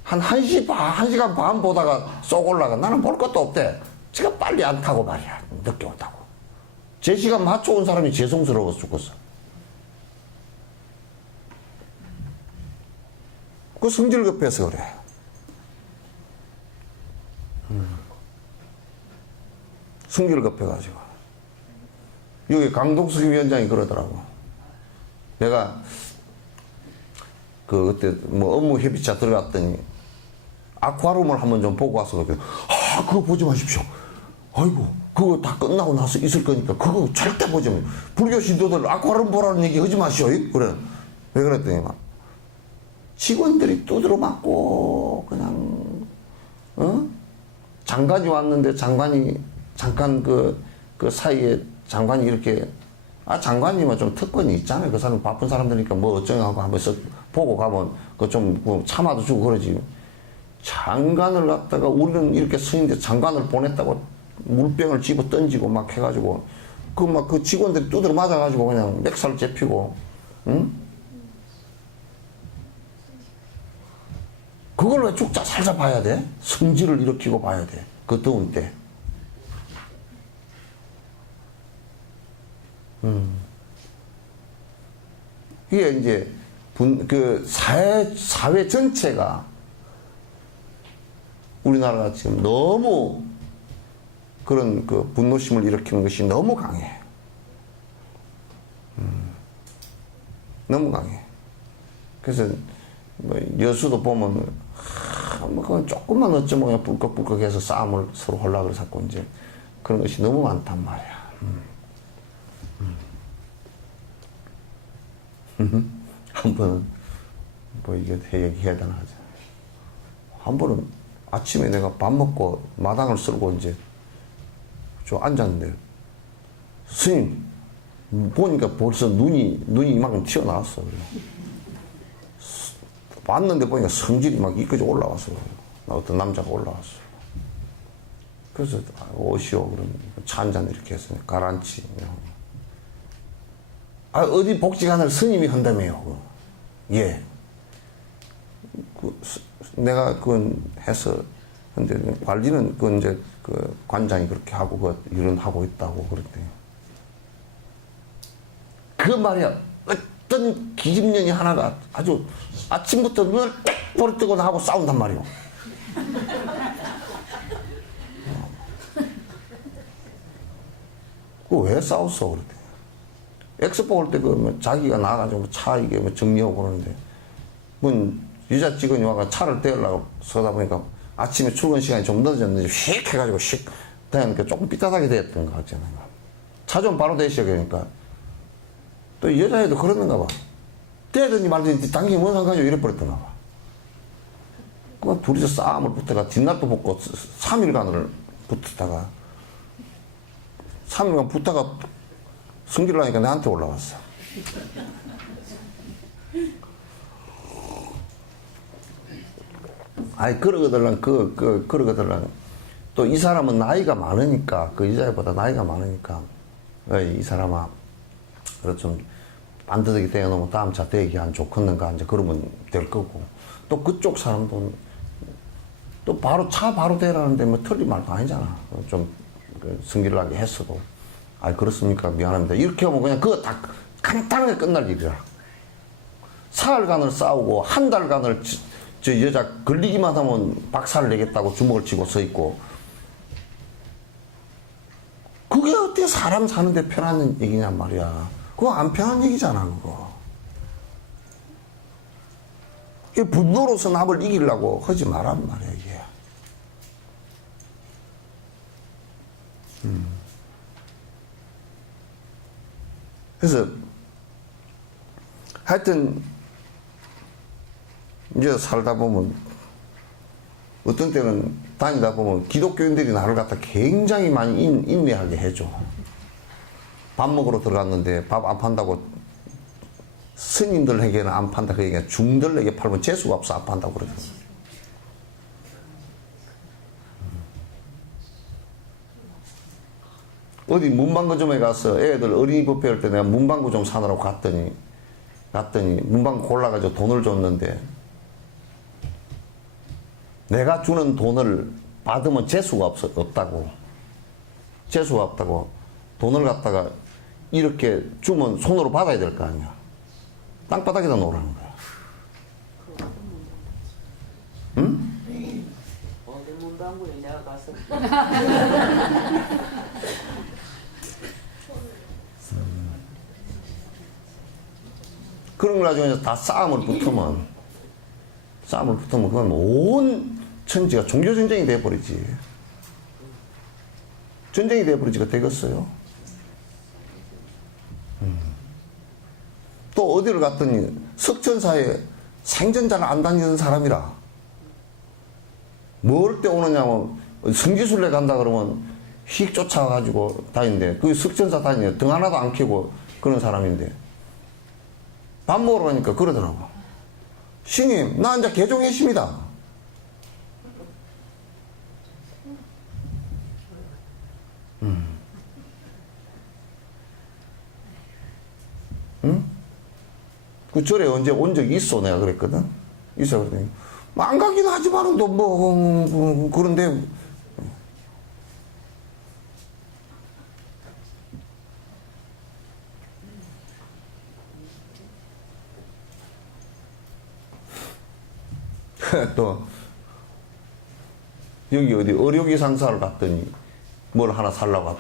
한 1시간 반 보다가 쏙 올라가. 나는 볼 것도 없대. 제가 빨리 안 타고 말이야. 늦게 온다고. 제 시간 맞춰온 사람이 죄송스러워서 죽었어. 그 성질 급해서 그래. 성질 급해가지고. 여기 강동석 위원장이 그러더라고. 내가 그때 뭐 업무 협의차 들어갔더니 아쿠아룸을 한번 좀 보고 와서 그랬더니, 아, 그거 보지 마십시오. 아이고, 그거 다 끝나고 나서 있을 거니까 그거 절대 보지 마십시오. 불교 신도들 아쿠아룸 보라는 얘기 하지 마시오. 그래. 왜 그랬더니 막 직원들이 두드러 맞고 그냥 장관이 왔는데 장관이 잠깐 그 사이에 장관이 이렇게 장관님은 좀 특권이 있잖아요. 그 사람 바쁜 사람들이니까 뭐 어쩌냐고 한번 쓱 보고 가면 그 좀 뭐 참아도 주고 그러지. 장관을 갖다가 우리는 이렇게 서있는데 장관을 보냈다고 물병을 집어 던지고 막 해가지고 그 직원들이 두드러 맞아가지고 그냥 맥살 잡히고, 응? 그걸 왜 죽자 살자 봐야 돼? 성질을 일으키고 봐야 돼. 그 더운 때. 이게 이제 사회 전체가 우리나라가 지금 너무 그런 그 분노심을 일으키는 것이 너무 강해. 너무 강해. 그래서 뭐 여수도 보면 뭐 그건 조금만 어쩌면 그냥 뿔꺽뿔꺽해서 싸움을 서로 하려고 자꾸 이제 그런 것이 너무 많단 말이야. 한 번은 뭐 이게 얘기해야 되나 하자. 한 번은 아침에 내가 밥 먹고 마당을 쓸고 이제 저 앉았는데 스님 보니까 벌써 눈이 이만큼 튀어나왔어. 봤는데 보니까 성질이 막 이까지 올라왔어. 어떤 남자가 올라왔어. 그래서 오시오 그러면 차 한잔 이렇게 해서 가라앉히. 어디 복지관을 스님이 한다며요. 예. 내가 그건 해서 근데 관리는 그 이제 그 관장이 그렇게 하고 그 일은 하고 있다고 그랬대요. 그 말이야. 어떤 기집년이 하나가 아주 아침부터 눈을 딱 부릅뜨고 나하고 싸운단 말이오. 그 왜 싸웠어 그랬대. 엑스포 올 때 그 자기가 나가가지고 차 이게 뭐 정리하고 그러는데 뭐 여자 직원이 와가 차를 떼려고 서다 보니까 아침에 출근 시간이 좀 늦었는지 휙 해가지고 휙 되니까 조금 삐딱하게 됐던 거 같잖아요. 차 좀 바로 대시게 하니까 또 여자애도 그러는가 봐. 떼든지 말든지 당신이 뭔 상관이야 이래 버렸던가 봐. 그 둘이서 싸움을 붙다가 뒷날도 붙고 3일간을 붙었다가 3일간 붙다가 승질을 하니까 내한테 올라왔어. 아이, 그러거들랑, 그러거들랑. 또 이 사람은 나이가 많으니까, 그 여자애보다 나이가 많으니까, 이 사람아, 그래 좀, 반드득이 떼어놓으면 다음 차 대기 안 좋겠는가, 이제 그러면 될 거고. 또 그쪽 사람도, 또 차 바로 대라는데 뭐 틀린 말도 아니잖아. 좀, 승질을 하게 했어도. 그렇습니까? 미안합니다. 이렇게 하면 그냥 그거 다 간단하게 끝날 일이야. 사흘간을 싸우고, 한 달간을 저 여자 걸리기만 하면 박살을 내겠다고 주먹을 쥐고 서 있고, 사람 사는데 편한 얘기냔 말이야. 그거 안 편한 얘기잖아, 그거. 이 분노로서 남을 이기려고 하지 말란 말이야, 이게. 그래서 하여튼 이제 살다 보면 어떤 때는 다니다 보면 기독교인들이 나를 갖다 굉장히 많이 인내하게 해줘. 밥 먹으러 들어갔는데 밥 안 판다고 스님들에게는 안 판다 그 얘기가 중들에게 팔면 재수가 없어 안 판다고 그러더라고요. 어디 문방구점에 가서 애들 어린이 뷔페 할 때 내가 문방구 좀 사느라고 갔더니 문방구 골라가지고 돈을 줬는데 내가 주는 돈을 받으면 재수가 없다고 돈을 갖다가 이렇게 주면 손으로 받아야 될 거 아니야. 땅바닥에다 놓으라는 거야. 응? 어느 문방구에 내가 가서 그런 걸 가지고 다 싸움을 붙으면 그건 온 천지가 종교전쟁이 돼버리지. 전쟁이 돼버리지가 되겠어요. 또 어디를 갔더니 석천사에 생전잘 안 다니는 사람이라 뭘 때 오느냐면 성지순례 간다 그러면 휙 쫓아가지고 다니는데 그 석천사 다니냐 등 하나도 안 켜고 그런 사람인데 밥 먹으러 가니까 그러더라고. 스님, 나 이제 개종했습니다. 응? 그 절에 언제 온 적이 있어? 내가 그랬거든. 있어 그랬더니 안 가긴 하지만은 또 그런데 또 여기 어디 의료기 상사를 갔더니 뭘 하나 살라고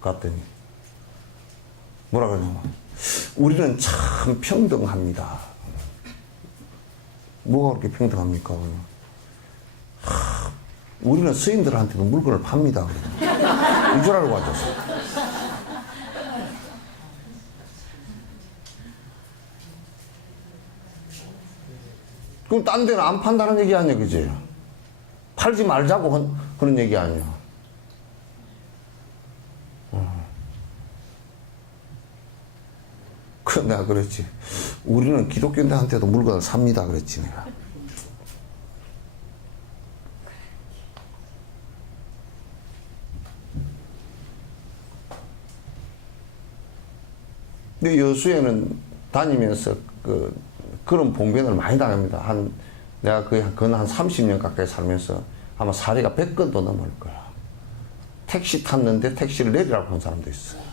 갔더니 뭐라 그러냐면 우리는 참 평등합니다. 뭐가 그렇게 평등합니까? 우리는 스님들한테도 물건을 팝니다. 이줄 알고 앉았어. 그럼 딴 데는 안 판다는 얘기 아니야, 그지? 팔지 말자고 그런 얘기 아니야. 그 내가 그랬지. 우리는 기독교인들한테도 물건을 삽니다, 그랬지 내가. 근데 여수에는 다니면서 그런 봉변을 많이 당합니다. 내가 근 한 30년 가까이 살면서 아마 사례가 100건도 넘을 거야. 택시 탔는데 택시를 내리라고 한 사람도 있어요.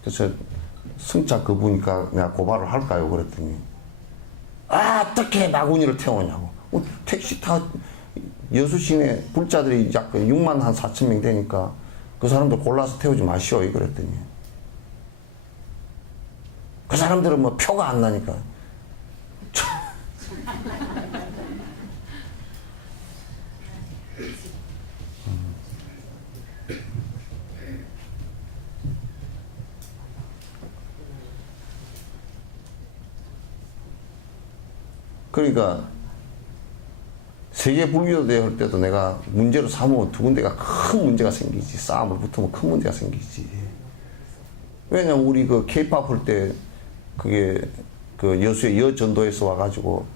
그래서 승차 그분이니까 내가 고발을 할까요? 그랬더니 어떻게 나군이를 태우냐고. 택시 여수 시내 불자들이 약 6만 한 4천 명 되니까 그 사람들 골라서 태우지 마시오. 그랬더니 그 사람들은 뭐 표가 안 나니까. 그러니까 세계 불교대회 할 때도 내가 문제로 삼으면 두 군데가 큰 문제가 생기지. 싸움을 붙으면 큰 문제가 생기지. 왜냐면 우리 그 케이팝 할 때 그게 그 여수의 여전도에서 와가지고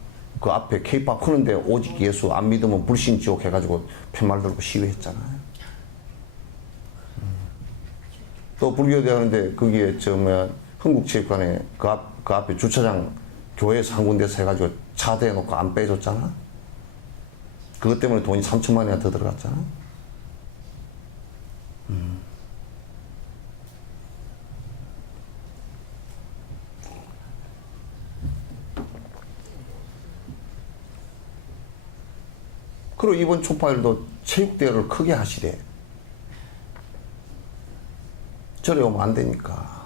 그 앞에 케이팝 하는데 오직 예수 안 믿으면 불신지옥 해가지고 팻말 들고 시위했잖아요. 또 불교대회 하는데 거기에 흥국체육관에 그 앞에 주차장 교회에서 한 군데서 해가지고 차 대놓고 안 빼줬잖아. 그것 때문에 돈이 3천만 원이나 더 들어갔잖아. 그리고 이번 초파일도 체육대회를 크게 하시래. 저래 오면 안 되니까.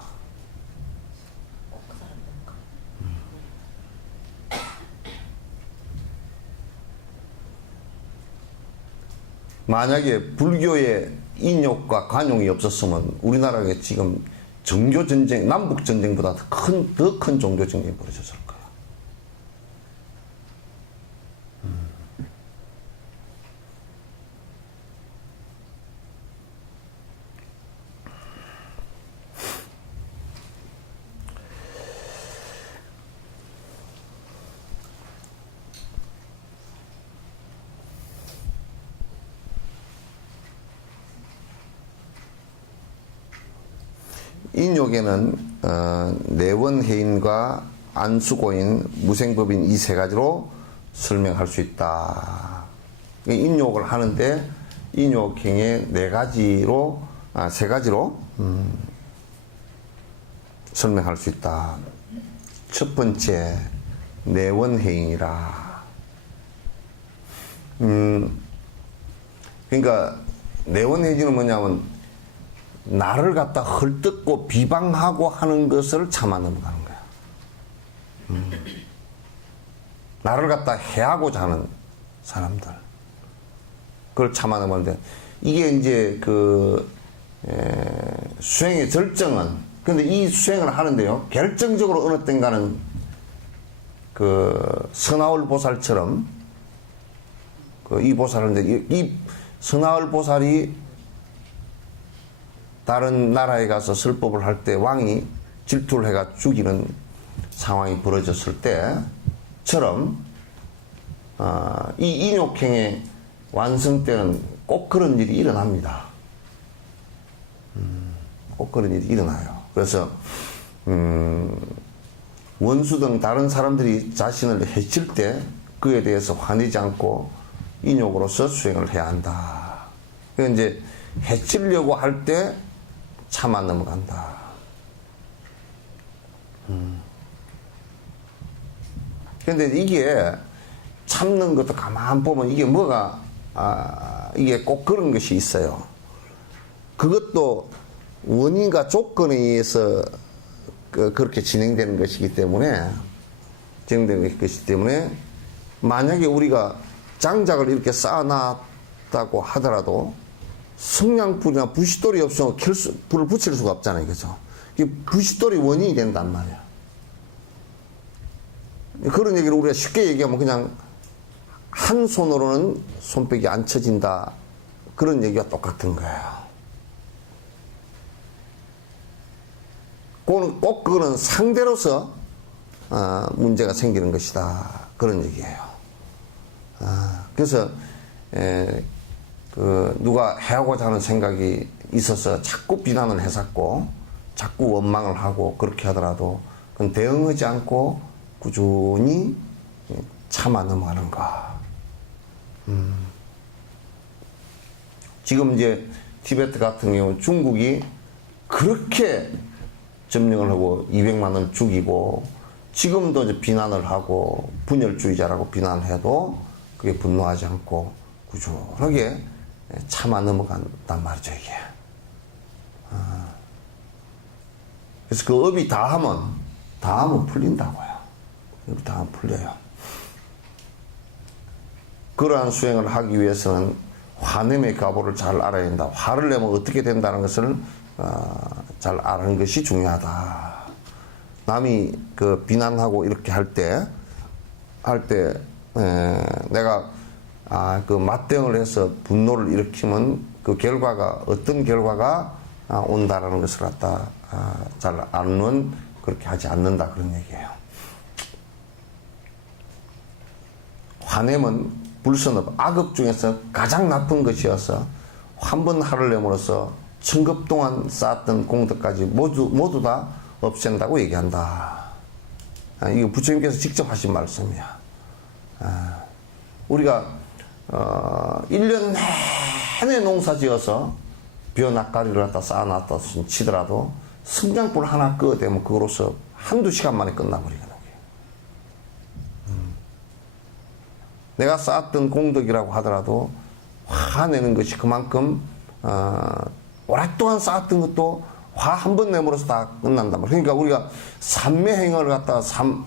만약에 불교의 인욕과 관용이 없었으면 우리나라에 지금 정교전쟁, 남북전쟁보다 더 큰 종교전쟁이 벌어졌을 거야. 인욕에는 내원해인과 안수고인, 무생법인 이 세 가지로 설명할 수 있다. 인욕을 하는데 인욕행의 세 가지로 설명할 수 있다. 첫 번째, 내원해인이라. 그러니까 내원해인은 뭐냐면 나를 갖다 헐뜯고 비방하고 하는 것을 참아 넘어가는 거야. 나를 갖다 해하고자 하는 사람들. 그걸 참아 넘어가는데, 이게 이제 수행의 절정은, 근데 이 수행을 하는데요, 결정적으로 어느 땐가는 선하울 보살처럼, 이 보살인데, 이 선하울 보살이 다른 나라에 가서 설법을 할 때 왕이 질투를 해가 죽이는 상황이 벌어졌을 때처럼 이 인욕행의 완성 때는 꼭 그런 일이 일어납니다. 꼭 그런 일이 일어나요. 그래서 원수 등 다른 사람들이 자신을 해칠 때 그에 대해서 화내지 않고 인욕으로서 수행을 해야 한다. 그래서 이제 해치려고 할 때 참아 넘어간다. 그런데 이게 참는 것도 가만 보면 이게 뭐가 이게 꼭 그런 것이 있어요. 그것도 원인과 조건에 의해서 그렇게 진행되는 것이기 때문에 만약에 우리가 장작을 이렇게 쌓아놨다고 하더라도 성냥불이나 부싯돌이 없으면 불을 붙일 수가 없잖아요. 그죠? 이 부싯돌이 원인이 된단 말이야. 그런 얘기를 우리가 쉽게 얘기하면 그냥 한 손으로는 손뼉이 안 쳐진다. 그런 얘기가 똑같은 거예요. 꼭 그거는 상대로서 문제가 생기는 것이다. 그런 얘기예요. 그래서 누가 해하고자 하는 생각이 있어서 자꾸 비난을 했었고 자꾸 원망을 하고 그렇게 하더라도 그건 대응하지 않고 꾸준히 참아 넘어가는 거. 지금 이제 티베트 같은 경우 중국이 그렇게 점령을 하고 200만 원 죽이고 지금도 이제 비난을 하고 분열주의자라고 비난해도 그게 분노하지 않고 꾸준하게 참아 넘어간단 말이죠, 이게. 그래서 그 업이 다 하면 풀린다고요. 업이 다 하면 풀려요. 그러한 수행을 하기 위해서는 화냄의 가보를 잘 알아야 된다. 화를 내면 어떻게 된다는 것을 잘 아는 것이 중요하다. 남이 비난하고 이렇게 할 때 내가 맞대응을 해서 분노를 일으키면 그 결과가 어떤 결과가 온다라는 것을 갖다 잘 아는 그렇게 하지 않는다 그런 얘기예요. 화냄은 불선업 악업 중에서 가장 나쁜 것이어서 한 번 화를 내므로써 천급 동안 쌓았던 공덕까지 모두 다 없앤다고 얘기한다. 이거 부처님께서 직접 하신 말씀이야. 우리가 1년 내내 농사 지어서 벼낙가리를 갖다 쌓아놨다 치더라도 성냥불 하나 끄어대면 그거로서 한두 시간 만에 끝나버리거든. 내가 쌓았던 공덕이라고 하더라도 화내는 것이 그만큼 오랫동안 쌓았던 것도 화 한 번 내므로서 다 끝난단 말이에요. 그러니까 우리가 삼매행을 갖다가 선방을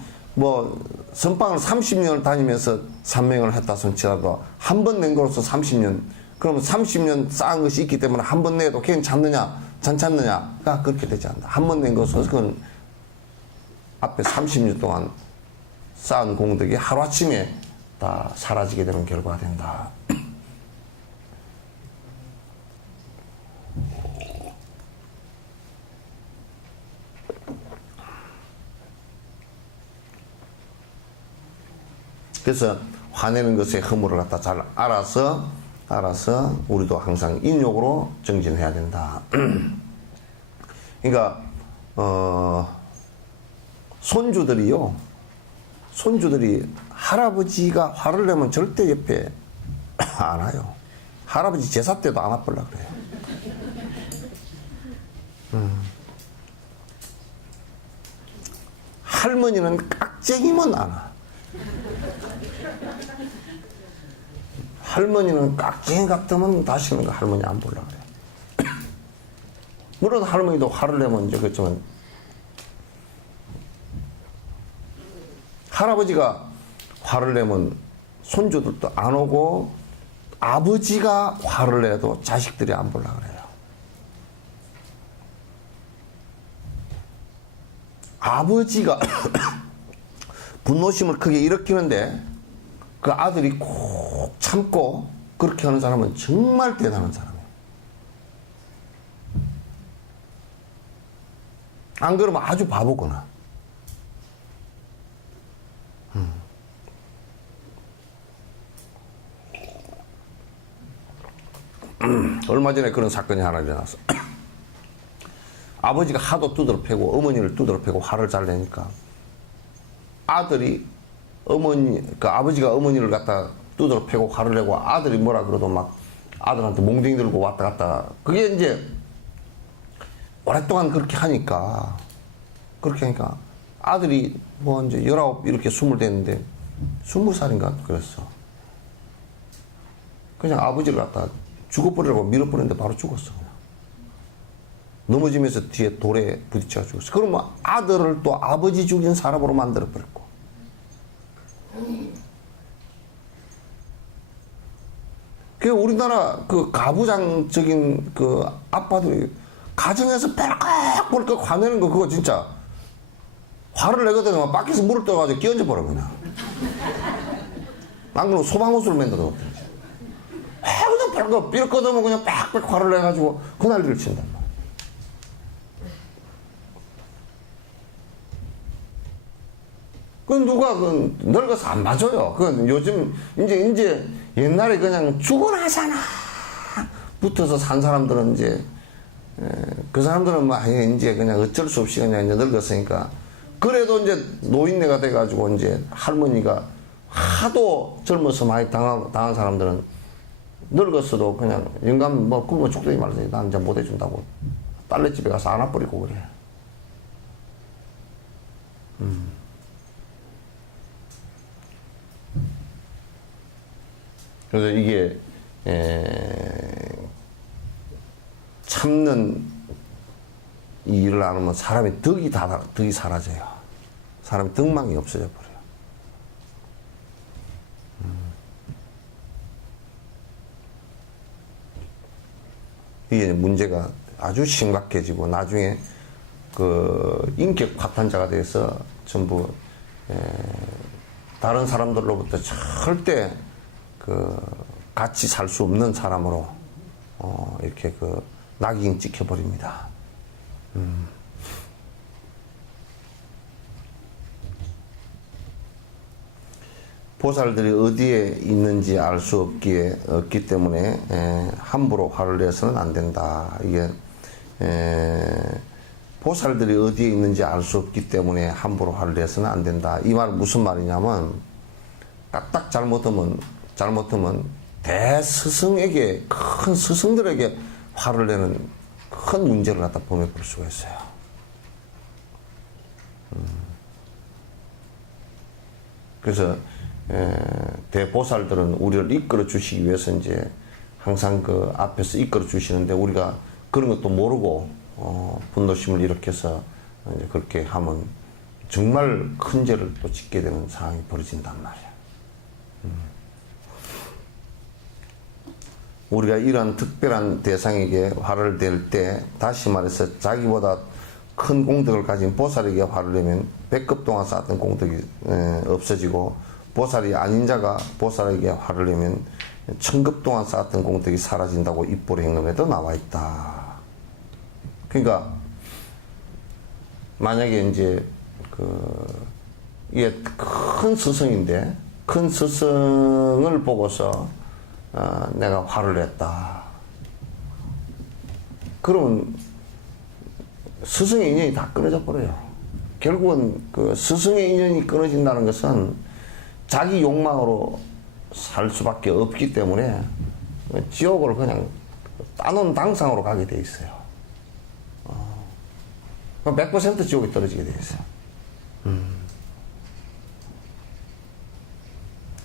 30년을 다니면서 삼매행을 했다 손치라도 한 번 낸 거로서 30년, 그러면 30년 쌓은 것이 있기 때문에 한 번 내도 괜찮느냐 괜찮느냐가 그렇게 되지 않는다. 한 번 낸 것은 그건 앞에 30년 동안 쌓은 공덕이 하루아침에 다 사라지게 되는 결과가 된다. 그래서 화내는 것의 허물을 갖다 잘 알아서 우리도 항상 인욕으로 정진해야 된다. 그러니까 손주들이 할아버지가 화를 내면 절대 옆에 안 와요. 할아버지 제사 때도 안 와보려 그래요. 할머니는 깍쟁이면 안 와. 할머니는 깍쟁이 같으면 다시는 그 할머니 안 보려고 그래. 물론 할머니도 화를 내면 이제 그렇지만 할아버지가 화를 내면 손주들도 안 오고 아버지가 화를 내도 자식들이 안 보려고 그래요. 아버지가 분노심을 크게 일으키는데 그 아들이 꼭 참고 그렇게 하는 사람은 정말 대단한 사람이에요. 안 그러면 아주 바보구나. 얼마 전에 그런 사건이 하나 일어났어. 아버지가 하도 두드러 패고 어머니를 두드러 패고 화를 잘 내니까 아들이 그 아버지가 어머니를 갖다 두드러 패고 화를 내고 아들이 뭐라 그래도 막 아들한테 몽둥이 들고 왔다 갔다. 그게 이제 오랫동안 그렇게 하니까 아들이 뭐 이제 19 이렇게 20 됐는데 20살인가 그랬어. 그냥 아버지를 갖다 죽어버리라고 밀어버렸는데 바로 죽었어. 그냥. 넘어지면서 뒤에 돌에 부딪혀 죽었어. 그러면 아들을 또 아버지 죽인 사람으로 만들어버렸고. 그 우리나라 그 가부장적인 그 아빠들이 가정에서 벌컥벌컥 화내는 거 그거 진짜 화를 내거든 밖에서 물을 떠가지고 끼얹어 버려 그냥. 안 그러면 소방호수를 만들어. 그냥 벌컥 삐를 꺼내면 그냥 빽빽 화를 내가지고 그 난리를 친단 말이야. 그건 누가 늙어서 안 맞아요. 그건 요즘 이제 옛날에 그냥 죽어나잖아 붙어서 산 사람들은 이제 그 사람들은 막 이제 그냥 어쩔 수 없이 그냥 이제 늙었으니까 그래도 이제 노인네가 돼가지고 이제 할머니가 하도 젊어서 많이 당한 사람들은 늙었어도 그냥 영감 뭐 굶어 죽더니 말이지 난 이제 못 해준다고 딸네 집에 가서 안아버리고 그래. 그래서 이게 참는 이 일을 안 하면 사람의 덕이 사라져요. 사람의 덕망이 없어져 버려요. 이게 문제가 아주 심각해지고 나중에 그 인격 파탄자가 돼서 전부 다른 사람들로부터 절대 그 같이 살 수 없는 사람으로 이렇게 그 낙인 찍혀버립니다. 보살들이 어디에 있는지 알 수 없기 때문에 함부로 화를 내서는 안 된다. 이게 보살들이 어디에 있는지 알 수 없기 때문에 함부로 화를 내서는 안 된다. 이 말은 무슨 말이냐면 까딱 잘못하면 대스승에게 큰 스승들에게 화를 내는 큰 문제를 갖다 범해볼 수가 있어요. 그래서 대보살들은 우리를 이끌어 주시기 위해서 이제 항상 그 앞에서 이끌어 주시는데 우리가 그런 것도 모르고 분노심을 일으켜서 이제 그렇게 하면 정말 큰 죄를 또 짓게 되는 상황이 벌어진단 말이야. 우리가 이러한 특별한 대상에게 화를 낼 때 다시 말해서 자기보다 큰 공덕을 가진 보살에게 화를 내면 100급 동안 쌓았던 공덕이 없어지고 보살이 아닌 자가 보살에게 화를 내면 1000급 동안 쌓았던 공덕이 사라진다고 입불의 행론에도 나와 있다. 그러니까 만약에 이제 이게 큰 스승인데 큰 스승을 보고서 내가 화를 냈다. 그러면 스승의 인연이 다 끊어져 버려요. 결국은 그 스승의 인연이 끊어진다는 것은 자기 욕망으로 살 수밖에 없기 때문에 지옥을 그냥 따놓은 당상으로 가게 돼 있어요. 100% 지옥에 떨어지게 돼 있어요.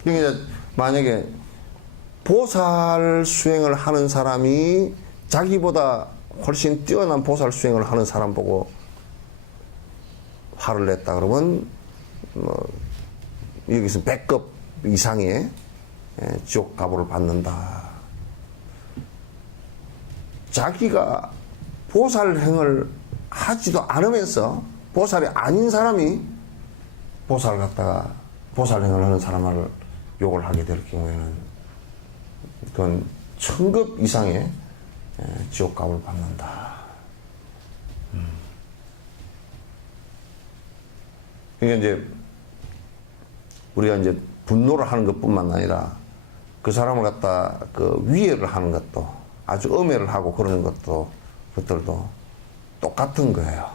그러니까 만약에 보살 수행을 하는 사람이 자기보다 훨씬 뛰어난 보살 수행을 하는 사람 보고 화를 냈다 그러면 여기서 100급 이상의 지옥 가보를 받는다. 자기가 보살행을 하지도 않으면서 보살이 아닌 사람이 보살을 갖다가 보살행을 하는 사람을 욕을 하게 될 경우에는 그건 1000급 이상의 지옥값을 받는다. 그러니까 이제 우리가 이제 분노를 하는 것뿐만 아니라 그 사람을 갖다 그 위해를 하는 것도 아주 엄해를 하고 그러는 것들도 똑같은 거예요.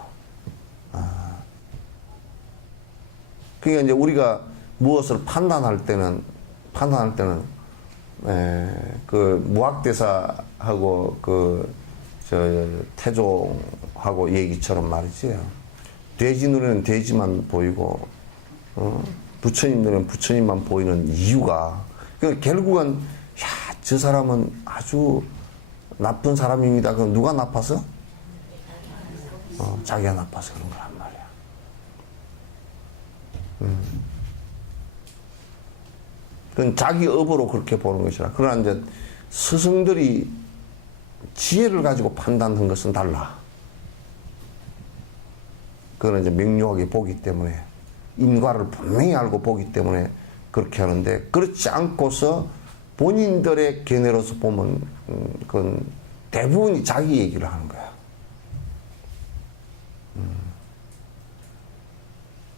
그러니까 이제 우리가 무엇을 판단할 때는 그 무학대사하고 태종하고 얘기처럼 말이지. 돼지 눈에는 돼지만 보이고 부처님 눈에는 부처님만 보이는 이유가 그러니까 결국은 저 사람은 아주 나쁜 사람입니다. 그럼 누가 나빠서? 자기가 나빠서 그런 거란 말이야. 그건 자기 업으로 그렇게 보는 것이라. 그러나 이제 스승들이 지혜를 가지고 판단한 것은 달라. 그거는 이제 명료하게 보기 때문에 인과를 분명히 알고 보기 때문에 그렇게 하는데 그렇지 않고서 본인들의 견해로서 보면 그건 대부분이 자기 얘기를 하는 거야.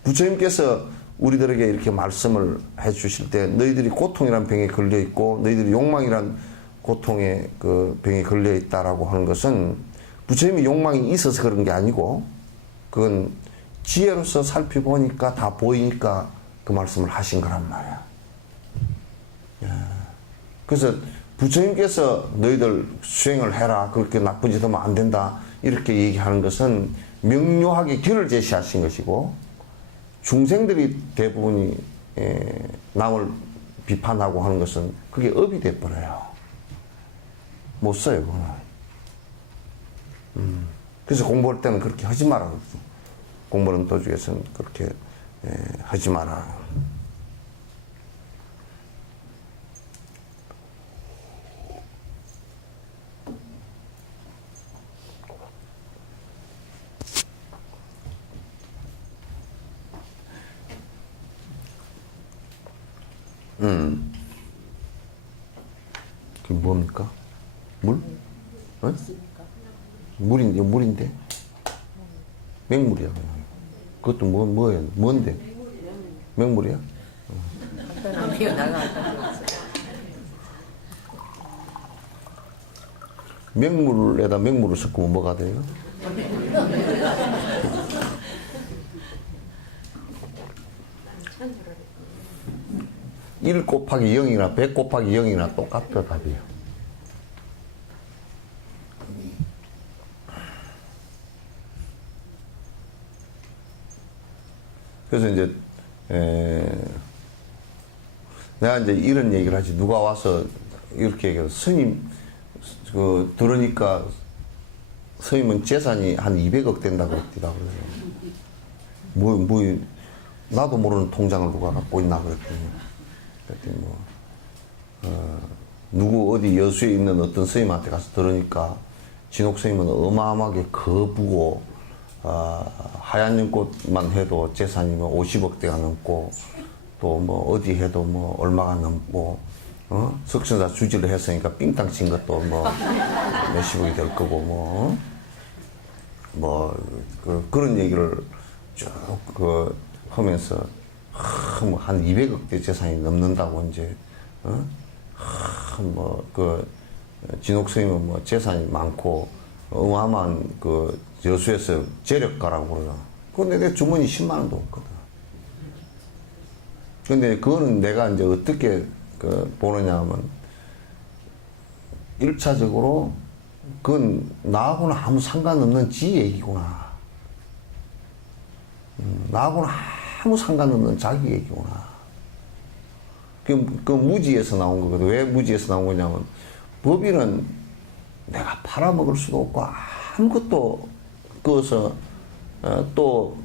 부처님께서 우리들에게 이렇게 말씀을 해 주실 때 너희들이 고통이란 병에 걸려 있고 너희들이 욕망이란 고통의 그 병에 걸려 있다라고 하는 것은 부처님이 욕망이 있어서 그런 게 아니고 그건 지혜로서 살펴보니까 다 보이니까 그 말씀을 하신 거란 말이야. 그래서 부처님께서 너희들 수행을 해라. 그렇게 나쁜 짓 하면 안 된다. 이렇게 얘기하는 것은 명료하게 길을 제시하신 것이고 중생들이 대부분이 남을 비판하고 하는 것은 그게 업이 돼버려요. 못 써요, 그거는. 그래서 공부할 때는 그렇게 하지 마라. 공부하는 도중에서는 그렇게 하지 마라. 그게 뭡니까? 물? 어? 물인데? 맹물이야, 그냥. 그것도 뭐예요? 뭔데? 맹물이야? 맹물에다 맹물을 섞으면 뭐가 돼요? 1 곱하기 0이나 100 곱하기 0이나 똑같아, 답이에요. 그래서 이제, 내가 이제 이런 얘기를 하지. 누가 와서 이렇게 얘기해서 스님, 들으니까 서임은 재산이 한 200억 된다고 그랬더라. 나도 모르는 통장을 누가 갖고 있나 그랬더니, 누구 어디 여수에 있는 어떤 스님한테 가서 들으니까 진옥 스님은 어마어마하게 거부고 하얀 연꽃만 해도 재산이 뭐 50억대가 넘고 또 뭐 어디 해도 뭐 얼마가 넘고 석천사 주지를 했으니까 삥땅 친 것도 뭐 몇십억이 될 거고 그런 얘기를 쭉 하면서 뭐 한 200억대 재산이 넘는다고 이제 진옥 스님은 뭐 재산이 많고 어마어마한 여수에서 재력가라고 그러잖아. 근데 내 주머니 10만 원도 없거든. 근데 그거는 내가 이제 어떻게 보느냐 하면 1차적으로 그건 나하고는 아무 상관없는 지 얘기구나. 나하고는 아무 상관없는 자기 얘기구나. 그 무지에서 나온 거거든. 왜 무지에서 나온 거냐면 법인은 내가 팔아먹을 수도 없고 아무것도 그어서 또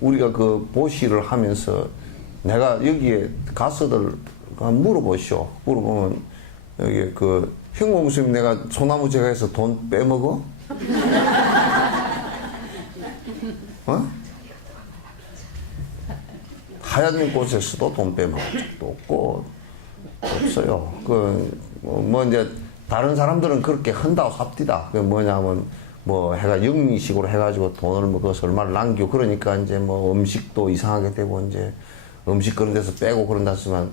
우리가 그 보시를 하면서 내가 여기에 가서들 물어보시오. 물어보면 여기 형공수님 내가 소나무 제가해서 돈 빼먹어? 하얀 연꽃에서도 돈 빼먹을 적도 없고 없어요. 이제 다른 사람들은 그렇게 한다고 삽디다. 그게 뭐냐면 해가 영리식으로 해가지고 돈을 그것을 얼마를 남기고 그러니까 이제 음식도 이상하게 되고 이제 음식 그런 데서 빼고 그런다 하지만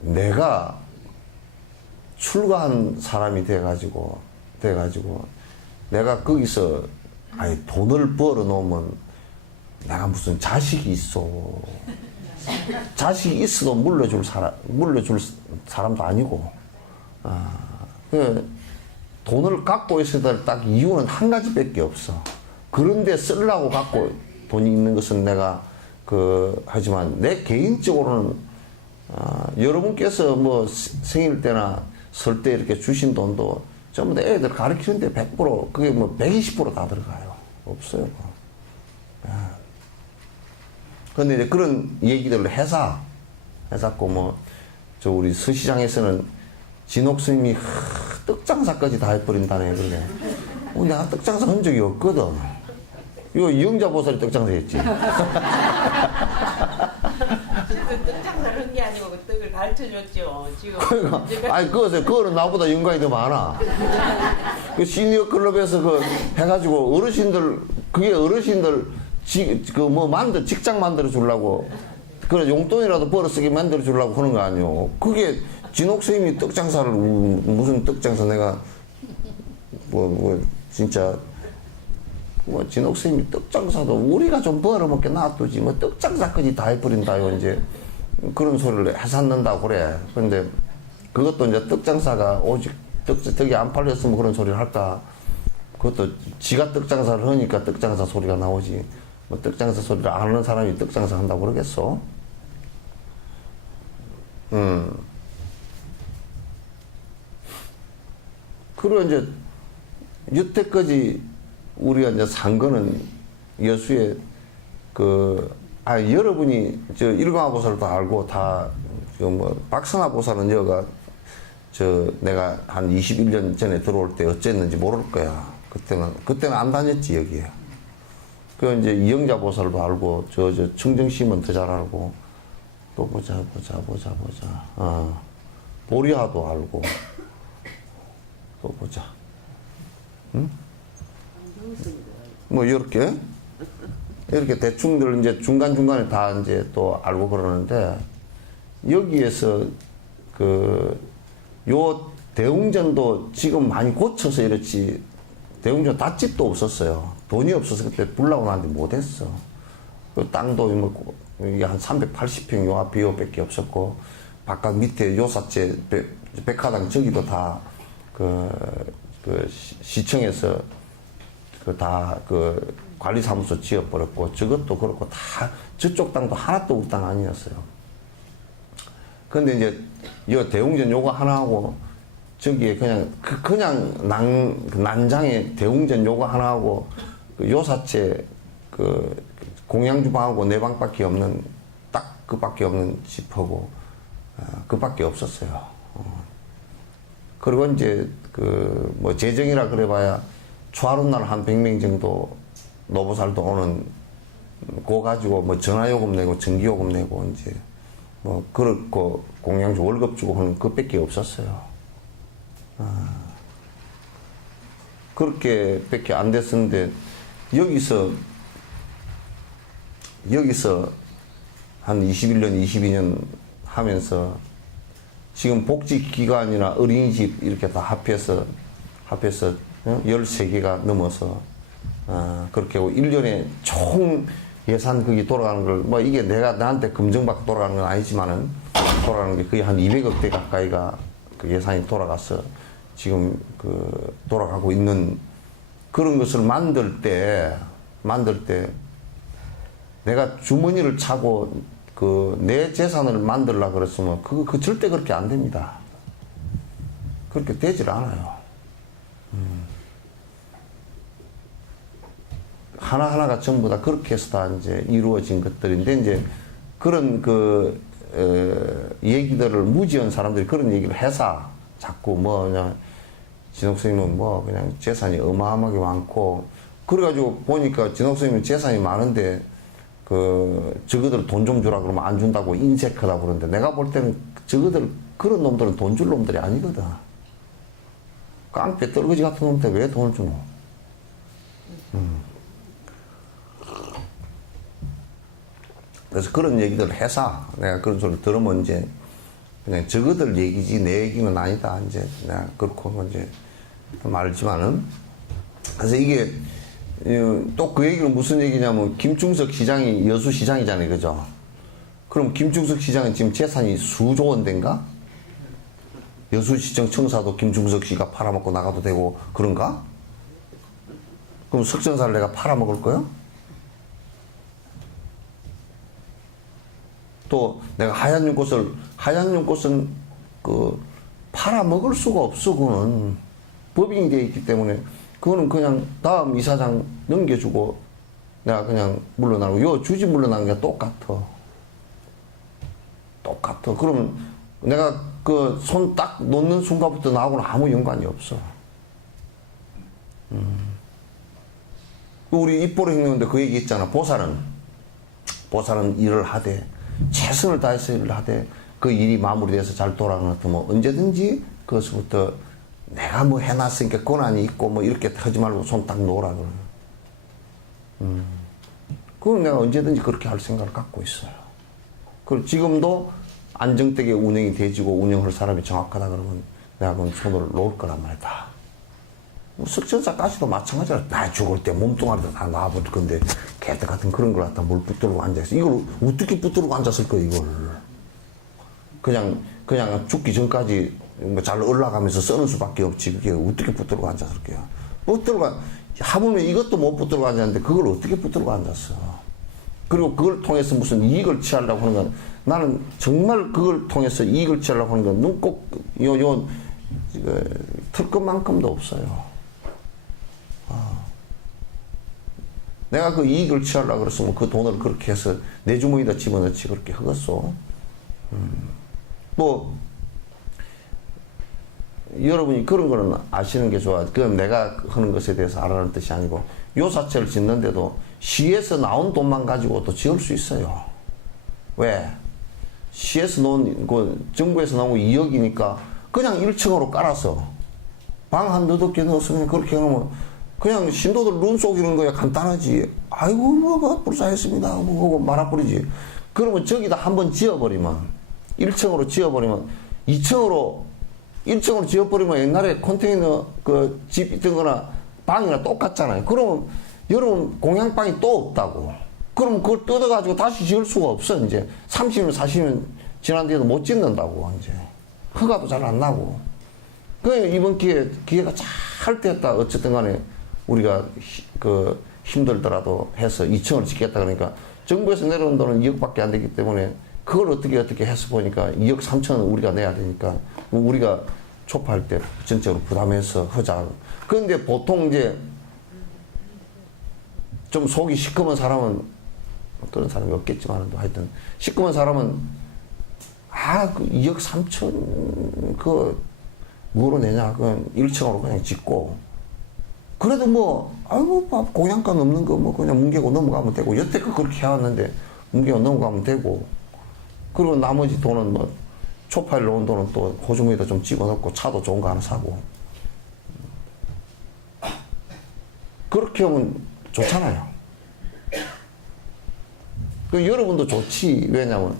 내가 출가한 사람이 돼가지고 내가 거기서 돈을 벌어 놓으면 내가 무슨 자식이 있어. 자식이 있어도 물려줄 사람도 아니고. 돈을 갖고 있어야 될 딱 이유는 한 가지밖에 없어. 그런데 쓰려고 갖고 돈이 있는 것은 내가 하지만 내 개인적으로는 여러분께서 생일 때나 설 때 이렇게 주신 돈도 전부 다 애들 가르치는데 100% 그게 120%다 들어가요. 없어요. 근데 이제 그런 얘기들을 해갖고 우리 서시장에서는 진옥 스님이 떡장사까지 다 해버린다네. 그래. 내가 떡장사 한 적이 없거든. 이거 이영자보살이 떡장사 했지. 떡장사를 한 게 아니고 그 떡을 가르쳐줬죠. 지금. 그러니까, 그거는 나보다 연관이 더 많아. 시니어 클럽에서 해가지고 그게 어르신들 직장 만들어 주려고, 그래, 용돈이라도 벌어 쓰게 만들어 주려고 하는 거 아니오. 그게 진옥 스님이 떡장사를, 무슨 떡장사 내가, 진짜, 진옥 스님이 떡장사도 우리가 좀 벌어먹게 놔두지, 떡장사까지 다 해버린다요, 이제. 그런 소리를 해산는다고 그래. 근데 그것도 이제 떡장사가 오직 떡이 안 팔렸으면 그런 소리를 할까. 그것도 지가 떡장사를 하니까 떡장사 소리가 나오지. 떡장사 소리를 안 하는 사람이 떡장사 한다고 그러겠어? 그리고 이제 여태까지 우리가 이제 산 거는 여수에 여러분이 일광보살도 알고 다 박선화보살은 여가 내가 한 21년 전에 들어올 때 어쨌는지 모를 거야. 그때는 안 다녔지 여기에. 이제 이영자보살도 알고 청정심은 더 잘 알고 또 보자. 보리아도 알고 또 보자. 응? 이렇게 대충들 이제 중간중간에 다 이제 또 알고 그러는데, 여기에서 요 대웅전도 지금 많이 고쳐서 이렇지, 대웅전 닷집도 없었어요. 돈이 없어서 그때 불나고 나는데 못했어. 땅도 이게 한 380평 요 앞에 요밖에 없었고, 바깥 밑에 요사채 백화당 저기도 다 시청에서 관리사무소 지어버렸고, 저것도 그렇고 다 저쪽 땅도 하나도 우리 땅 아니었어요. 근데 이제 이 대웅전 요거 하나하고 저기에 그냥 난장에 대웅전 요거 하나 하고 그 요사채 그 공양주 방하고 내 방밖에 없는 딱 그밖에 없는 집하고 그밖에 없었어요. 그리고 이제 그 뭐 재정이라 그래봐야 초하룻날 한 100명 정도 노보살도 오는 그거 가지고 뭐 전화요금 내고 전기요금 내고 이제 뭐 그렇고 공양주 월급 주고 하는 그밖에 없었어요. 그렇게 밖에 안 됐었는데 여기서 한 21년, 22년 하면서 지금 복지기관이나 어린이집 이렇게 다 합해서 13개가 넘어서 그렇게 하고 1년에 총 예산 그게 돌아가는 걸 뭐 이게 내가 나한테 검증받고 돌아가는 건 아니지만은 돌아가는 게 거의 한 200억대 가까이가 그 예산이 돌아가서 지금 그 돌아가고 있는 그런 것을 만들 때 내가 주머니를 차고 그 내 재산을 만들라 그랬으면 그 절대 그렇게 안 됩니다. 그렇게 되질 않아요. 하나하나가 전부 다 그렇게 해서 다 이제 이루어진 것들인데 이제 그런 얘기들을 무지한 사람들이 그런 얘기를 해서 자꾸 뭐 그냥 진옥 선생님은 뭐 그냥 재산이 어마어마하게 많고 그래가지고 보니까 진옥 선생님은 재산이 많은데 저거들 돈 좀 주라 그러면 안 준다고 인색하다 그러는데 내가 볼 때는 저거들 그런 놈들은 돈 줄 놈들이 아니거든. 깡패 떨거지 같은 놈한테 왜 돈을 주노? 그래서 그런 얘기들 해서 내가 그런 소리를 들으면 이제 그냥 저거들 얘기지 내 얘기는 아니다. 이제 내가 그렇고 이제 말지만은 그래서 이게 또 그 얘기는 무슨 얘기냐면 김충석 시장이 여수시장이잖아요. 그죠? 그럼 김충석 시장은 지금 재산이 수조 원대인가? 여수시청 청사도 김충석 씨가 팔아먹고 나가도 되고 그런가? 그럼 석전사를 내가 팔아먹을 거야? 또 내가 하얀 연꽃은 팔아먹을 수가 없어. 그거는 법인이 되어 있기 때문에 그거는 그냥 다음 이사장 넘겨주고 내가 그냥 물러나고 요 주지 물러나는 게 똑같아. 그러면 내가 그 손 딱 놓는 순간부터 나하고는 아무 연관이 없어. 우리 입보로 행동인데 그 얘기 있잖아. 보살은 일을 하되 최선을 다해서 일을 하되 그 일이 마무리돼서 잘 돌아가는 것 같으면 언제든지 그것부터 내가 뭐 해놨으니까 권한이 있고 뭐 이렇게 하지 말고 손 딱 놓으라 그러면. 그건 내가 언제든지 그렇게 할 생각을 갖고 있어요. 그리고 지금도 안정되게 운영이 되지고 운영할 사람이 정확하다 그러면 내가 그건 손을 놓을 거란 말이다. 뭐 석전사까지도 마찬가지라. 나 죽을 때 몸뚱아리도 다 놔버릴 건데 개들 같은 그런 걸 갖다 뭘 붙들고 앉아있어. 이걸 어떻게 붙들고 앉았을 거야 이걸. 그냥 죽기 전까지 뭐 잘 올라가면서 쓰는 수밖에 없지. 그게 어떻게 붙들고 앉았을 거야. 하물며 이것도 못 붙들고 앉았는데 그걸 어떻게 붙들고 앉았어. 그리고 그걸 통해서 무슨 이익을 취하려고 하는 건 나는 정말 그걸 통해서 이익을 취하려고 하는 건 눈 꼭 털 것만큼도 없어요. 내가 그 이익을 취하려고 그랬으면 그 돈을 그렇게 해서 내 주머니에다 집어넣지 그렇게 하겠소. 뭐 여러분이 그런 거는 아시는 게 좋아. 그건 내가 하는 것에 대해서 알아라는 뜻이 아니고 요사채를 짓는데도 시에서 나온 돈만 가지고 또 지을 수 있어요. 왜? 시에서 나온 정부에서 나온 거 2억이니까 그냥 1층으로 깔아서 방 한 8개 넣어서 그냥 그렇게 하면 그냥 신도들 눈 속이는 거야. 간단하지. 아이고 뭐 불사했습니다 뭐 하고 말아버리지. 그러면 저기다 한번 지어버리면 1층으로 지어버리면 1층으로 지어버리면 옛날에 컨테이너 그 집 있던 거나 방이나 똑같잖아요. 그러면 여러분 공양방이 또 없다고. 그럼 그걸 뜯어가지고 다시 지을 수가 없어. 이제 30년 40년 지난 뒤에도 못 짓는다고. 이제 허가도 잘 안 나고. 그러니까 이번 기회가 잘 됐다. 어쨌든 간에 우리가 힘들더라도 해서 2층을 짓겠다 그러니까 정부에서 내려온 돈은 2억밖에 안 되기 때문에 그걸 어떻게 해서 보니까 2억 3천은 우리가 내야 되니까 우리가 초파할 때 전적으로 부담해서 하자. 그런데 보통 이제 좀 속이 시커먼 사람은, 그런 사람이 없겠지만 하여튼 시커먼 사람은 그 2억 3천 뭐로 내냐, 그건 1층으로 그냥 짓고, 그래도 뭐, 아이고, 공양가 넘는 거 뭐 그냥 뭉개고 넘어가면 되고, 여태껏 그렇게 해왔는데, 뭉개고 넘어가면 되고, 그리고 나머지 돈은 뭐, 초파일 놓은 돈은 또 호주머니에다 좀 집어넣고, 차도 좋은 거 하나 사고. 그렇게 하면 좋잖아요. 여러분도 좋지. 왜냐면,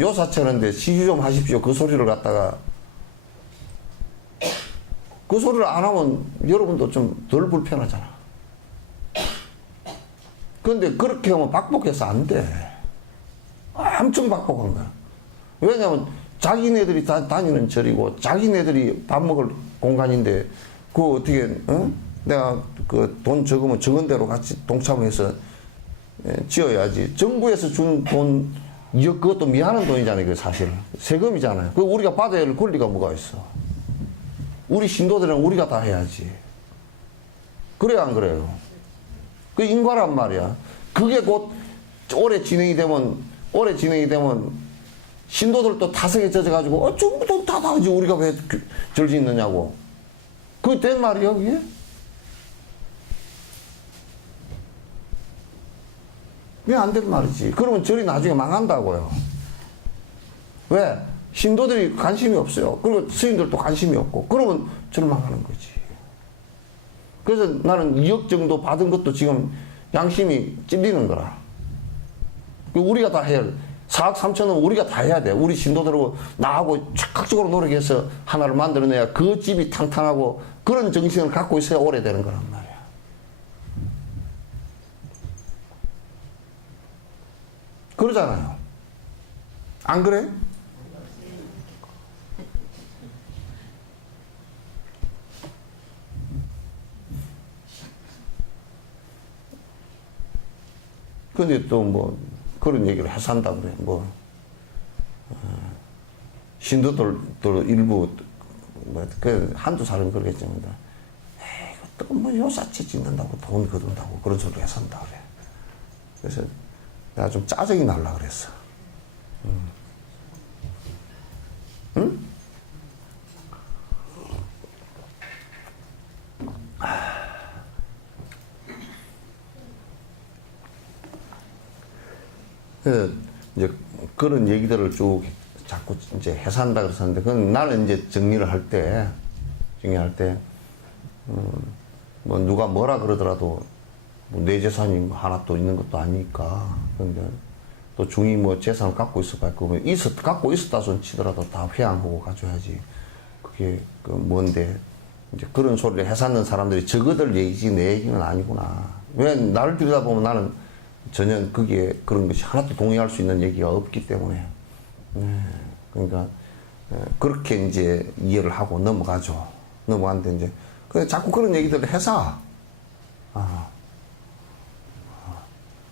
요사처는데 시주 좀 하십시오. 그 소리를 갖다가, 그 소리를 안 하면 여러분도 좀 덜 불편하잖아. 그런데 그렇게 하면 박복해서 안 돼. 엄청 박복한 거야. 왜냐면 자기네들이 다니는 절이고 자기네들이 밥 먹을 공간인데 그거 어떻게 내가 그 돈 적으면 적은 대로 같이 동참해서 지어야지. 정부에서 준 돈, 그것도 미안한 돈이잖아요. 그 사실 세금이잖아요. 그 우리가 받아야 할 권리가 뭐가 있어. 우리 신도들은 우리가 다 해야지. 그래야 안 그래요? 그 인과란 말이야. 그게 곧 오래 진행이 되면 신도들도 타성에 젖어가지고 전부 돈 다 나가지 우리가 왜 절 짓느냐고. 그게 된 말이야 그게? 왜 안 된 말이지? 그러면 절이 나중에 망한다고요. 왜? 신도들이 관심이 없어요. 그리고 스님들도 관심이 없고. 그러면 절 망하는 거지. 그래서 나는 2억 정도 받은 것도 지금 양심이 찔리는 거라. 우리가 다 해야 돼. 4억 3천은 우리가 다 해야 돼. 우리 신도들하고 나하고 적극적으로 노력해서 하나를 만들어내야 그 집이 탄탄하고 그런 정신을 갖고 있어야 오래되는 거란 말이야. 그러잖아요. 안 그래? 근데 또 뭐 그런 얘기를 해서 한다 그래. 뭐 신도들도 일부 그 한두 사람이 그러겠지만 에이 또 뭐 요사치 짓는다고 돈 거둔다고 그런 소리 해서 한다 그래. 그래서 내가 좀 짜증이 날라 그랬어. 응? 이제 그런 얘기들을 쭉 자꾸 이제 해서 한다 그랬었는데, 그건 나는 이제 정리를 할 때, 뭐 누가 뭐라 그러더라도 내 재산이 뭐 하나 또 있는 것도 아니니까. 그런데 또 중이 뭐 재산을 갖고 있어봐야 그러면 갖고 있었다 손 치더라도 다 회항하고 가져야지. 그게 그 뭔데 이제 그런 소리를 해샀는 사람들이 저거들 얘기지 내 얘기는 아니구나. 왜 나를 들여다보면 나는 전혀 그게 그런 것이 하나도 동의할 수 있는 얘기가 없기 때문에. 그러니까 그렇게 이제 이해를 하고 넘어가죠. 넘어갔는데 이제 그 자꾸 그런 얘기들을 해서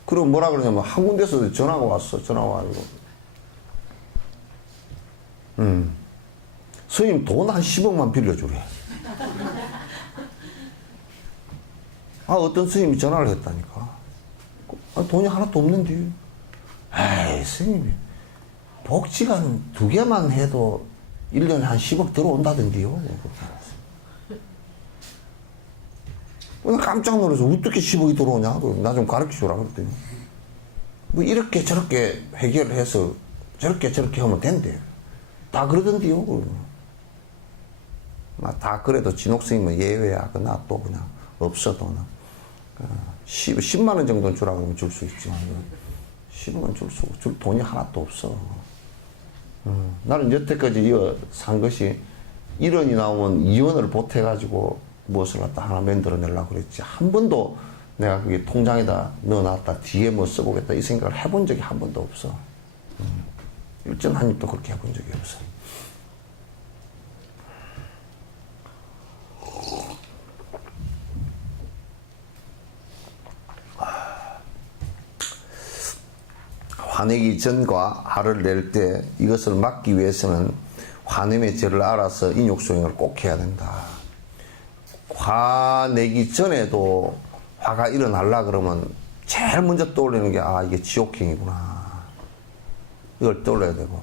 그리고 뭐라 그러냐면 한 군데서 전화가 왔어. 전화가 와가지고 스님 돈 한 10억만 빌려주래. 어떤 스님이 전화를 했다니까. 돈이 하나도 없는데. 에이 스님이 복지관 2개만 해도 1년에 한 10억 들어온다던데요. 나 깜짝 놀라서 어떻게 10억이 들어오냐? 나 좀 가르쳐 주라 그랬더니 뭐 이렇게 저렇게 해결을 해서 저렇게 하면 된대. 다 그러던데요. 다 그래도 진옥 스님은 예외야. 나 또 그냥 없어 돈은. 10만 원 정도는 주라 그러면 줄 수 있지만 10억은 줄 돈이 하나도 없어. 나는 여태까지 산 것이 1원이 나오면 2원을 보태가지고 무엇을 갖다 하나 만들어내려고 그랬지. 한 번도 내가 그게 통장에다 넣어놨다 뒤에 뭐 써보겠다 이 생각을 해본 적이 한 번도 없어. 일전 한 입도 그렇게 해본 적이 없어. 화내기 전과 화를 낼 때 이것을 막기 위해서는 화냄의 죄를 알아서 인욕수행을 꼭 해야 된다. 화내기 전에도 화가 일어나려 그러면 제일 먼저 떠올리는 게 이게 지옥행이구나. 이걸 떠올려야 되고,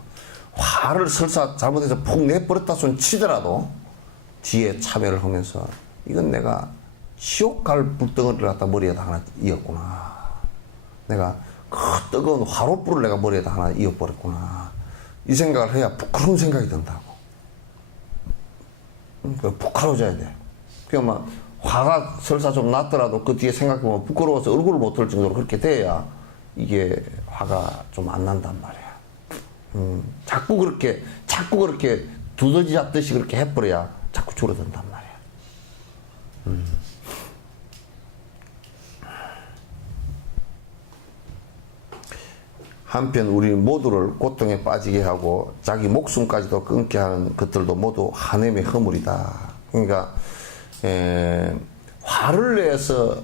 화를 설사 잘못해서 푹 내버렸다 손 치더라도 뒤에 참회를 하면서 이건 내가 지옥 갈 불덩어리를 갖다 머리에다 하나 이었구나. 내가 그 뜨거운 화롯불을 내가 머리에다 하나 이어버렸구나. 이 생각을 해야 부끄러운 생각이 든다고. 부끄러워져야 돼. 그러니까 막 화가 설사 좀 났더라도 그 뒤에 생각해보면 부끄러워서 얼굴을 못 들 정도로 그렇게 돼야 이게 화가 좀 안 난단 말이야. 자꾸 그렇게 두더지 잡듯이 그렇게 해버려야 자꾸 줄어든단 말이야. 한편 우리 모두를 고통에 빠지게 하고 자기 목숨까지도 끊게 하는 것들도 모두 한햄의 허물이다. 그러니까 화를 내서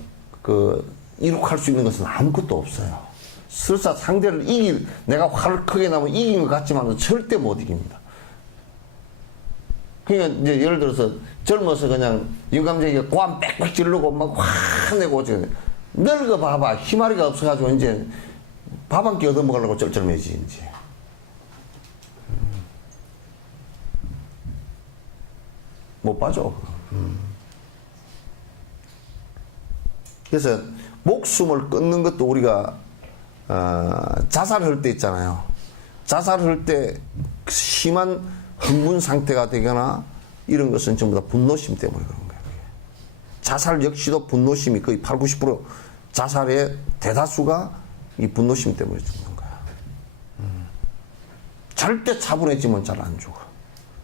이룩할 수 있는 것은 아무것도 없어요. 설사 상대를 내가 화를 크게 나면 이긴 것 같지만 절대 못 이깁니다. 그러니까 이제 예를 들어서 젊어서 그냥 영감쟁이가 고함 빽빽 지르고 막 화내고 늙어 봐봐. 희마리가 없어가지고 이제 밥 한 끼 얻어먹으려고 쩔쩔매지 이제. 못 봐줘. 그래서 목숨을 끊는 것도 우리가 자살할 때 있잖아요. 자살할 때 심한 흥분 상태가 되거나 이런 것은 전부 다 분노심 때문에 그런 거예요. 자살 역시도 분노심이 거의 80~90% 자살의 대다수가 이 분노심 때문에 죽는 거야. 절대 차분해지면 잘 안 죽어.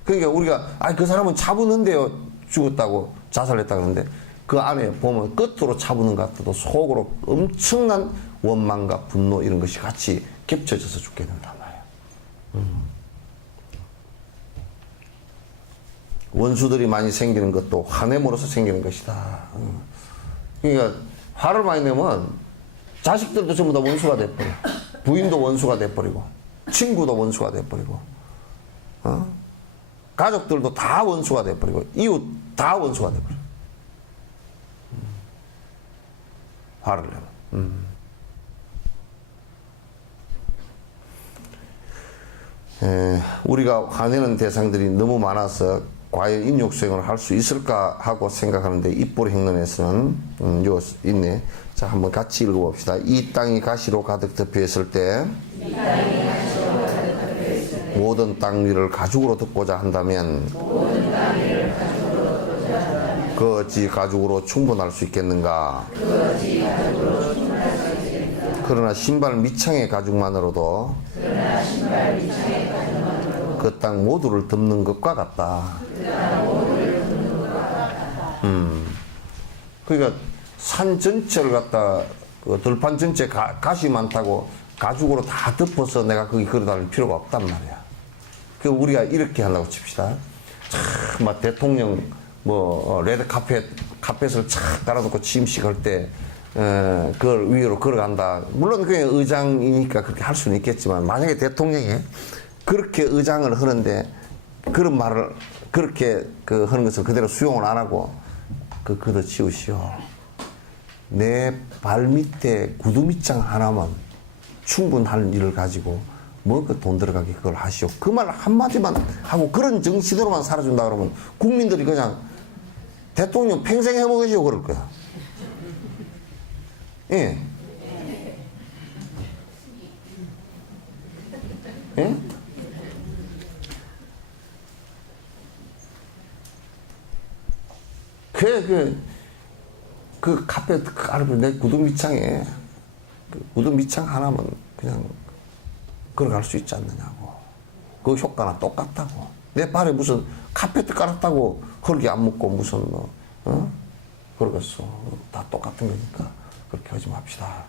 그러니까 우리가 그 사람은 차분한데요 죽었다고 자살했다 그러는데 그 안에 보면 끝으로 차분한 것 같아도 속으로 엄청난 원망과 분노 이런 것이 같이 겹쳐져서 죽게 된단 말이야. 원수들이 많이 생기는 것도 화냄으로서 생기는 것이다. 그러니까 화를 많이 내면 자식들도 전부 다 원수가 돼버려. 부인도 원수가 돼버리고 친구도 원수가 돼버리고 가족들도 다 원수가 돼버리고 이웃 다 원수가 돼버려. 화를 내면. 우리가 화내는 대상들이 너무 많아서 과연 인욕수행을 할 수 있을까 하고 생각하는데 입불 행론에서는 요 있네. 자, 한번 같이 읽어봅시다. 이 땅이 가시로 가득 덮여 있을 때 모든 땅 위를 가죽으로 덮고자 한다면 그 어찌 가죽으로 충분할 수 있겠는가? 그러나 신발 밑창의 가죽만으로도 그 땅 모두를 덮는 것과 같다. 그러니까 산 전체를 갖다 들판 전체 가시 많다고 가죽으로 다 덮어서 내가 거기 걸어다닐 필요가 없단 말이야. 그 우리가 이렇게 하려고 칩시다. 참 막 대통령 레드 카펫을 착 깔아놓고 취임식할 때 그걸 위로 걸어간다. 물론 그게 의장이니까 그렇게 할 수는 있겠지만 만약에 대통령이 그렇게 의장을 하는데 그런 말을 그렇게 하는 것을 그대로 수용을 안 하고 걷어치우시오. 내 발 밑에 구두 밑장 하나만 충분한 일을 가지고 그 돈 들어가게 그걸 하시오. 그 말 한마디만 하고 그런 정신으로만 살아준다 그러면 국민들이 그냥 대통령 평생 해먹으시오 그럴 거야. 예. 예? 그 카페 내 구두 밑창에 구두 밑창 하나만 그냥 걸어갈 수 있지 않느냐고. 그 효과나 똑같다고. 내 발에 무슨 카페트 깔았다고 헐기 안 묻고 무슨 그러겠어. 다 똑같은 거니까 그렇게 하지 맙시다.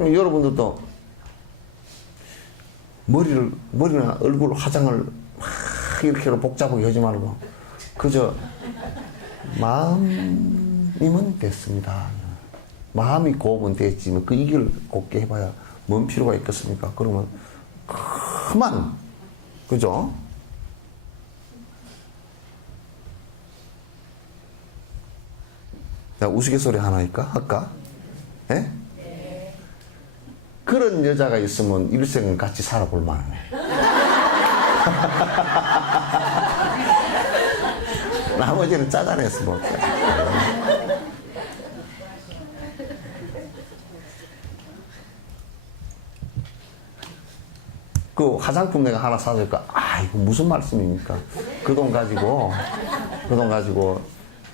여러분들도 머리나 얼굴 화장을 막 이렇게 복잡하게 하지 말고 그저 마음이면 됐습니다. 마음이 곱은 됐지 그 이걸 곱게 해봐야 뭔 필요가 있겠습니까? 그러면 그만, 그죠? 나 우스갯소리 하나 할까? 예? 그런 여자가 있으면 일생을 같이 살아볼 만해. 나머지는 짜잔해서 먹자. 그 화장품 내가 하나 사줄까? 아, 이거 무슨 말씀입니까? 그 돈 가지고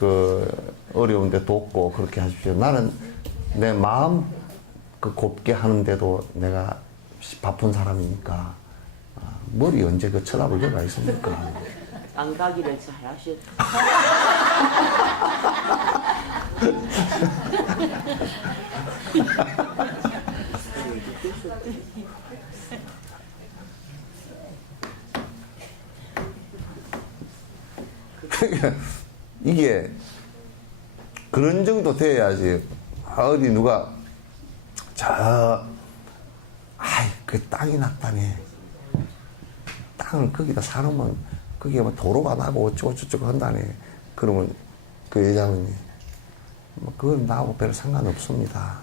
그 어려운데 돕고 그렇게 하십시오. 나는 내 마음 그 곱게 하는데도 내가 바쁜 사람이니까 머리 언제 그 쳐다볼 여가 있습니까? 안 가기를 잘하셨. 그러니까 이게 그런 정도 돼야지. 어디 누가 그 땅이 났다네. 땅을 거기다 사놓으면 거기에 뭐 도로가 나고 어쩌고저쩌고 한다네. 그러면 그 여자분이 뭐 그건 나하고 별 상관없습니다.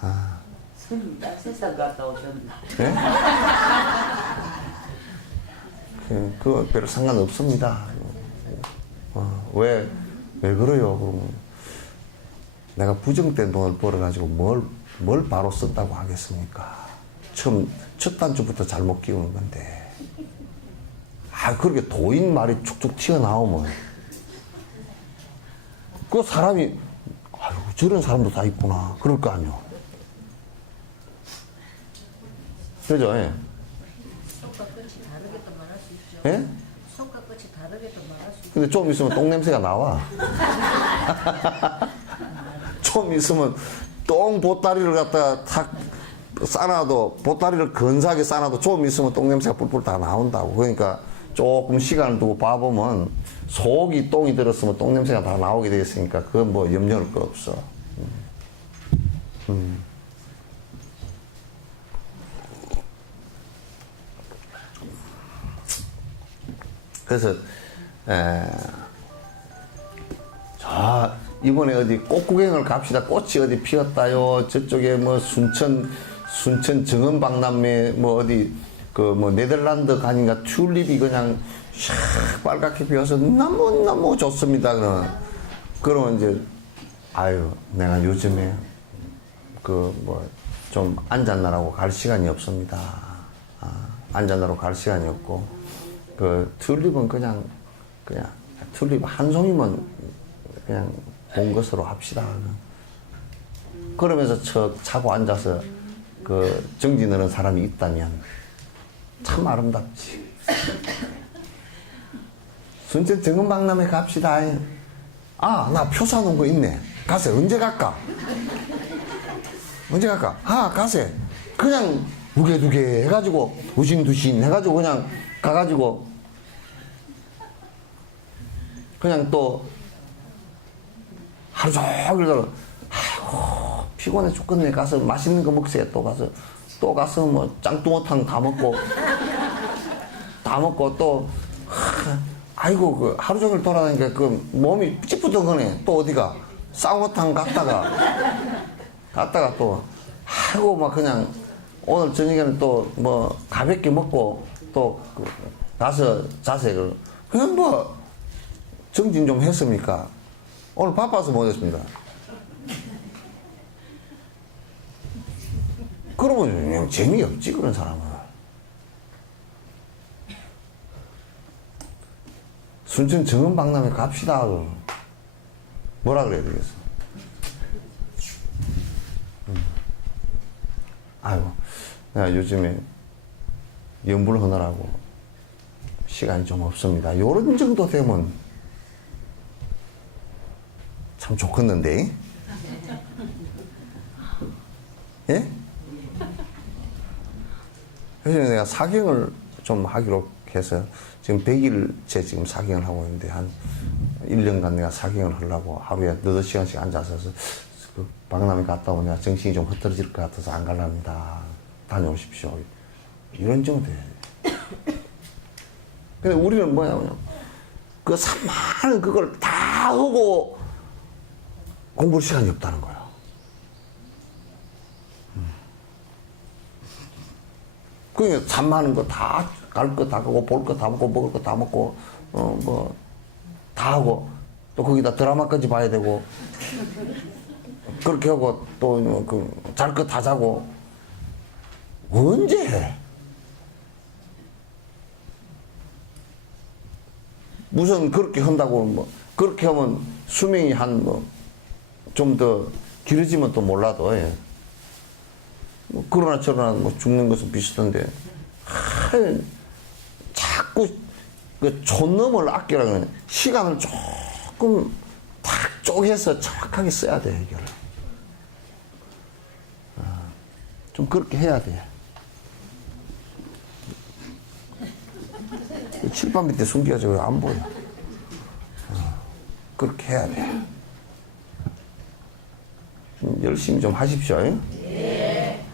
아. 세상 갔다 오셨나? 네? 그거 별 상관없습니다. 왜 그래요? 그러면 내가 부정된 돈을 벌어가지고 뭘 바로 쓴다고 하겠습니까? 첫 단추부터 잘못 끼우는 건데. 그렇게 도인 말이 축축 튀어나오면, 그 사람이, 아유, 저런 사람도 다 있구나. 그럴 거 아니요. 그죠? 예? 속과 끝이 다르게 또 말할 수 있죠. 예? 속과 끝이 다르게 또 말할 수 있죠. 근데 좀 있으면 똥 냄새가 나와. 좀 있으면 똥 보따리를 갖다가 탁 싸놔도, 보따리를 근사하게 싸놔도 좀 있으면 똥 냄새가 뿔뿔 다 나온다고. 그러니까 조금 시간을 두고 봐보면 속이 똥이 들었으면 똥 냄새가 다 나오게 되어 있으니까 그건 뭐 염려할 거 없어. 그래서 이번에 어디 꽃 구경을 갑시다. 꽃이 어디 피었다요. 저쪽에 뭐 순천 정원박람회 뭐 어디 그 뭐 네덜란드 가니까 튤립이 그냥 샥 빨갛게 피어서 너무 좋습니다. 그러면 이제 내가 요즘에 그 뭐 좀 앉았나라고 갈 시간이 없습니다. 앉았나라고 갈 시간이 없고 그 튤립은 그냥 튤립 한 송이면 그냥 본 것으로 합시다. 그러면서 차고 앉아서 그 정지 넣는 사람이 있다면 참 아름답지. 순천 정은박람회 갑시다. 나 표 사놓은 거 있네. 가세. 언제 갈까? 가세. 그냥 두개 해가지고 우신두신 해가지고 그냥 가가지고 그냥 또 하루 종일 피곤해 죽겠네. 가서 맛있는 거 먹세요. 또 가서 뭐 짱뚱어탕 다 먹고 또 그 하루 종일 돌아다니니까 그 몸이 찌뿌둥하네. 또 어디가 쌍어탕 갔다가 또 막 그냥 오늘 저녁에는 또 뭐 가볍게 먹고 또 가서 자세. 그냥 뭐 정진 좀 했습니까? 오늘 바빠서 못했습니다. 그러면 그냥 재미없지, 그런 사람은. 순천 정은박람회 갑시다. 뭐라 그래야 되겠어? 내가 요즘에 연불 하느라고 시간이 좀 없습니다. 요런 정도 되면 참 좋겠는데? 예? 그래서 내가 사경을 좀 하기로 해서 지금 100일째 지금 사경을 하고 있는데 한 1년간 내가 사경을 하려고 하루에 8시간씩 앉아서 그 박람회 갔다 오냐 정신이 좀 흐트러질 것 같아서 안 갈랍니다. 다녀오십시오. 이런 정도 돼야 돼. 근데 우리는 뭐냐면 그 산만한 그걸 다 하고 공부할 시간이 없다는 거야. 그러니까 산만한 거 다 갈 거 다 가고 볼 거 다 먹고 먹을 거 다 먹고 뭐 다 하고 또 거기다 드라마까지 봐야 되고 그렇게 하고 또 그 잘 거 다 자고 언제 해? 무슨 그렇게 한다고 뭐 그렇게 하면 수명이 한 뭐 좀 더 길어지면 또 몰라도 예. 뭐 그러나 저러나 뭐 죽는 것은 비슷한데 자꾸 그 촌놈을 아끼라 그러는 시간을 조금 탁 쪼개서 정확하게 써야 돼 이거를. 좀 그렇게 해야 돼. 칠판 밑에 숨겨져 안 보여. 그렇게 해야 돼. 열심히 좀 하십시오. 네.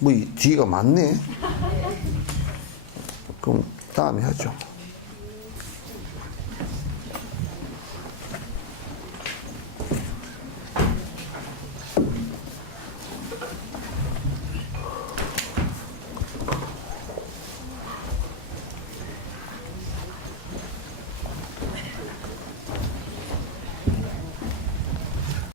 뭐, 이 뒤가 많네. 그럼 다음에 하죠.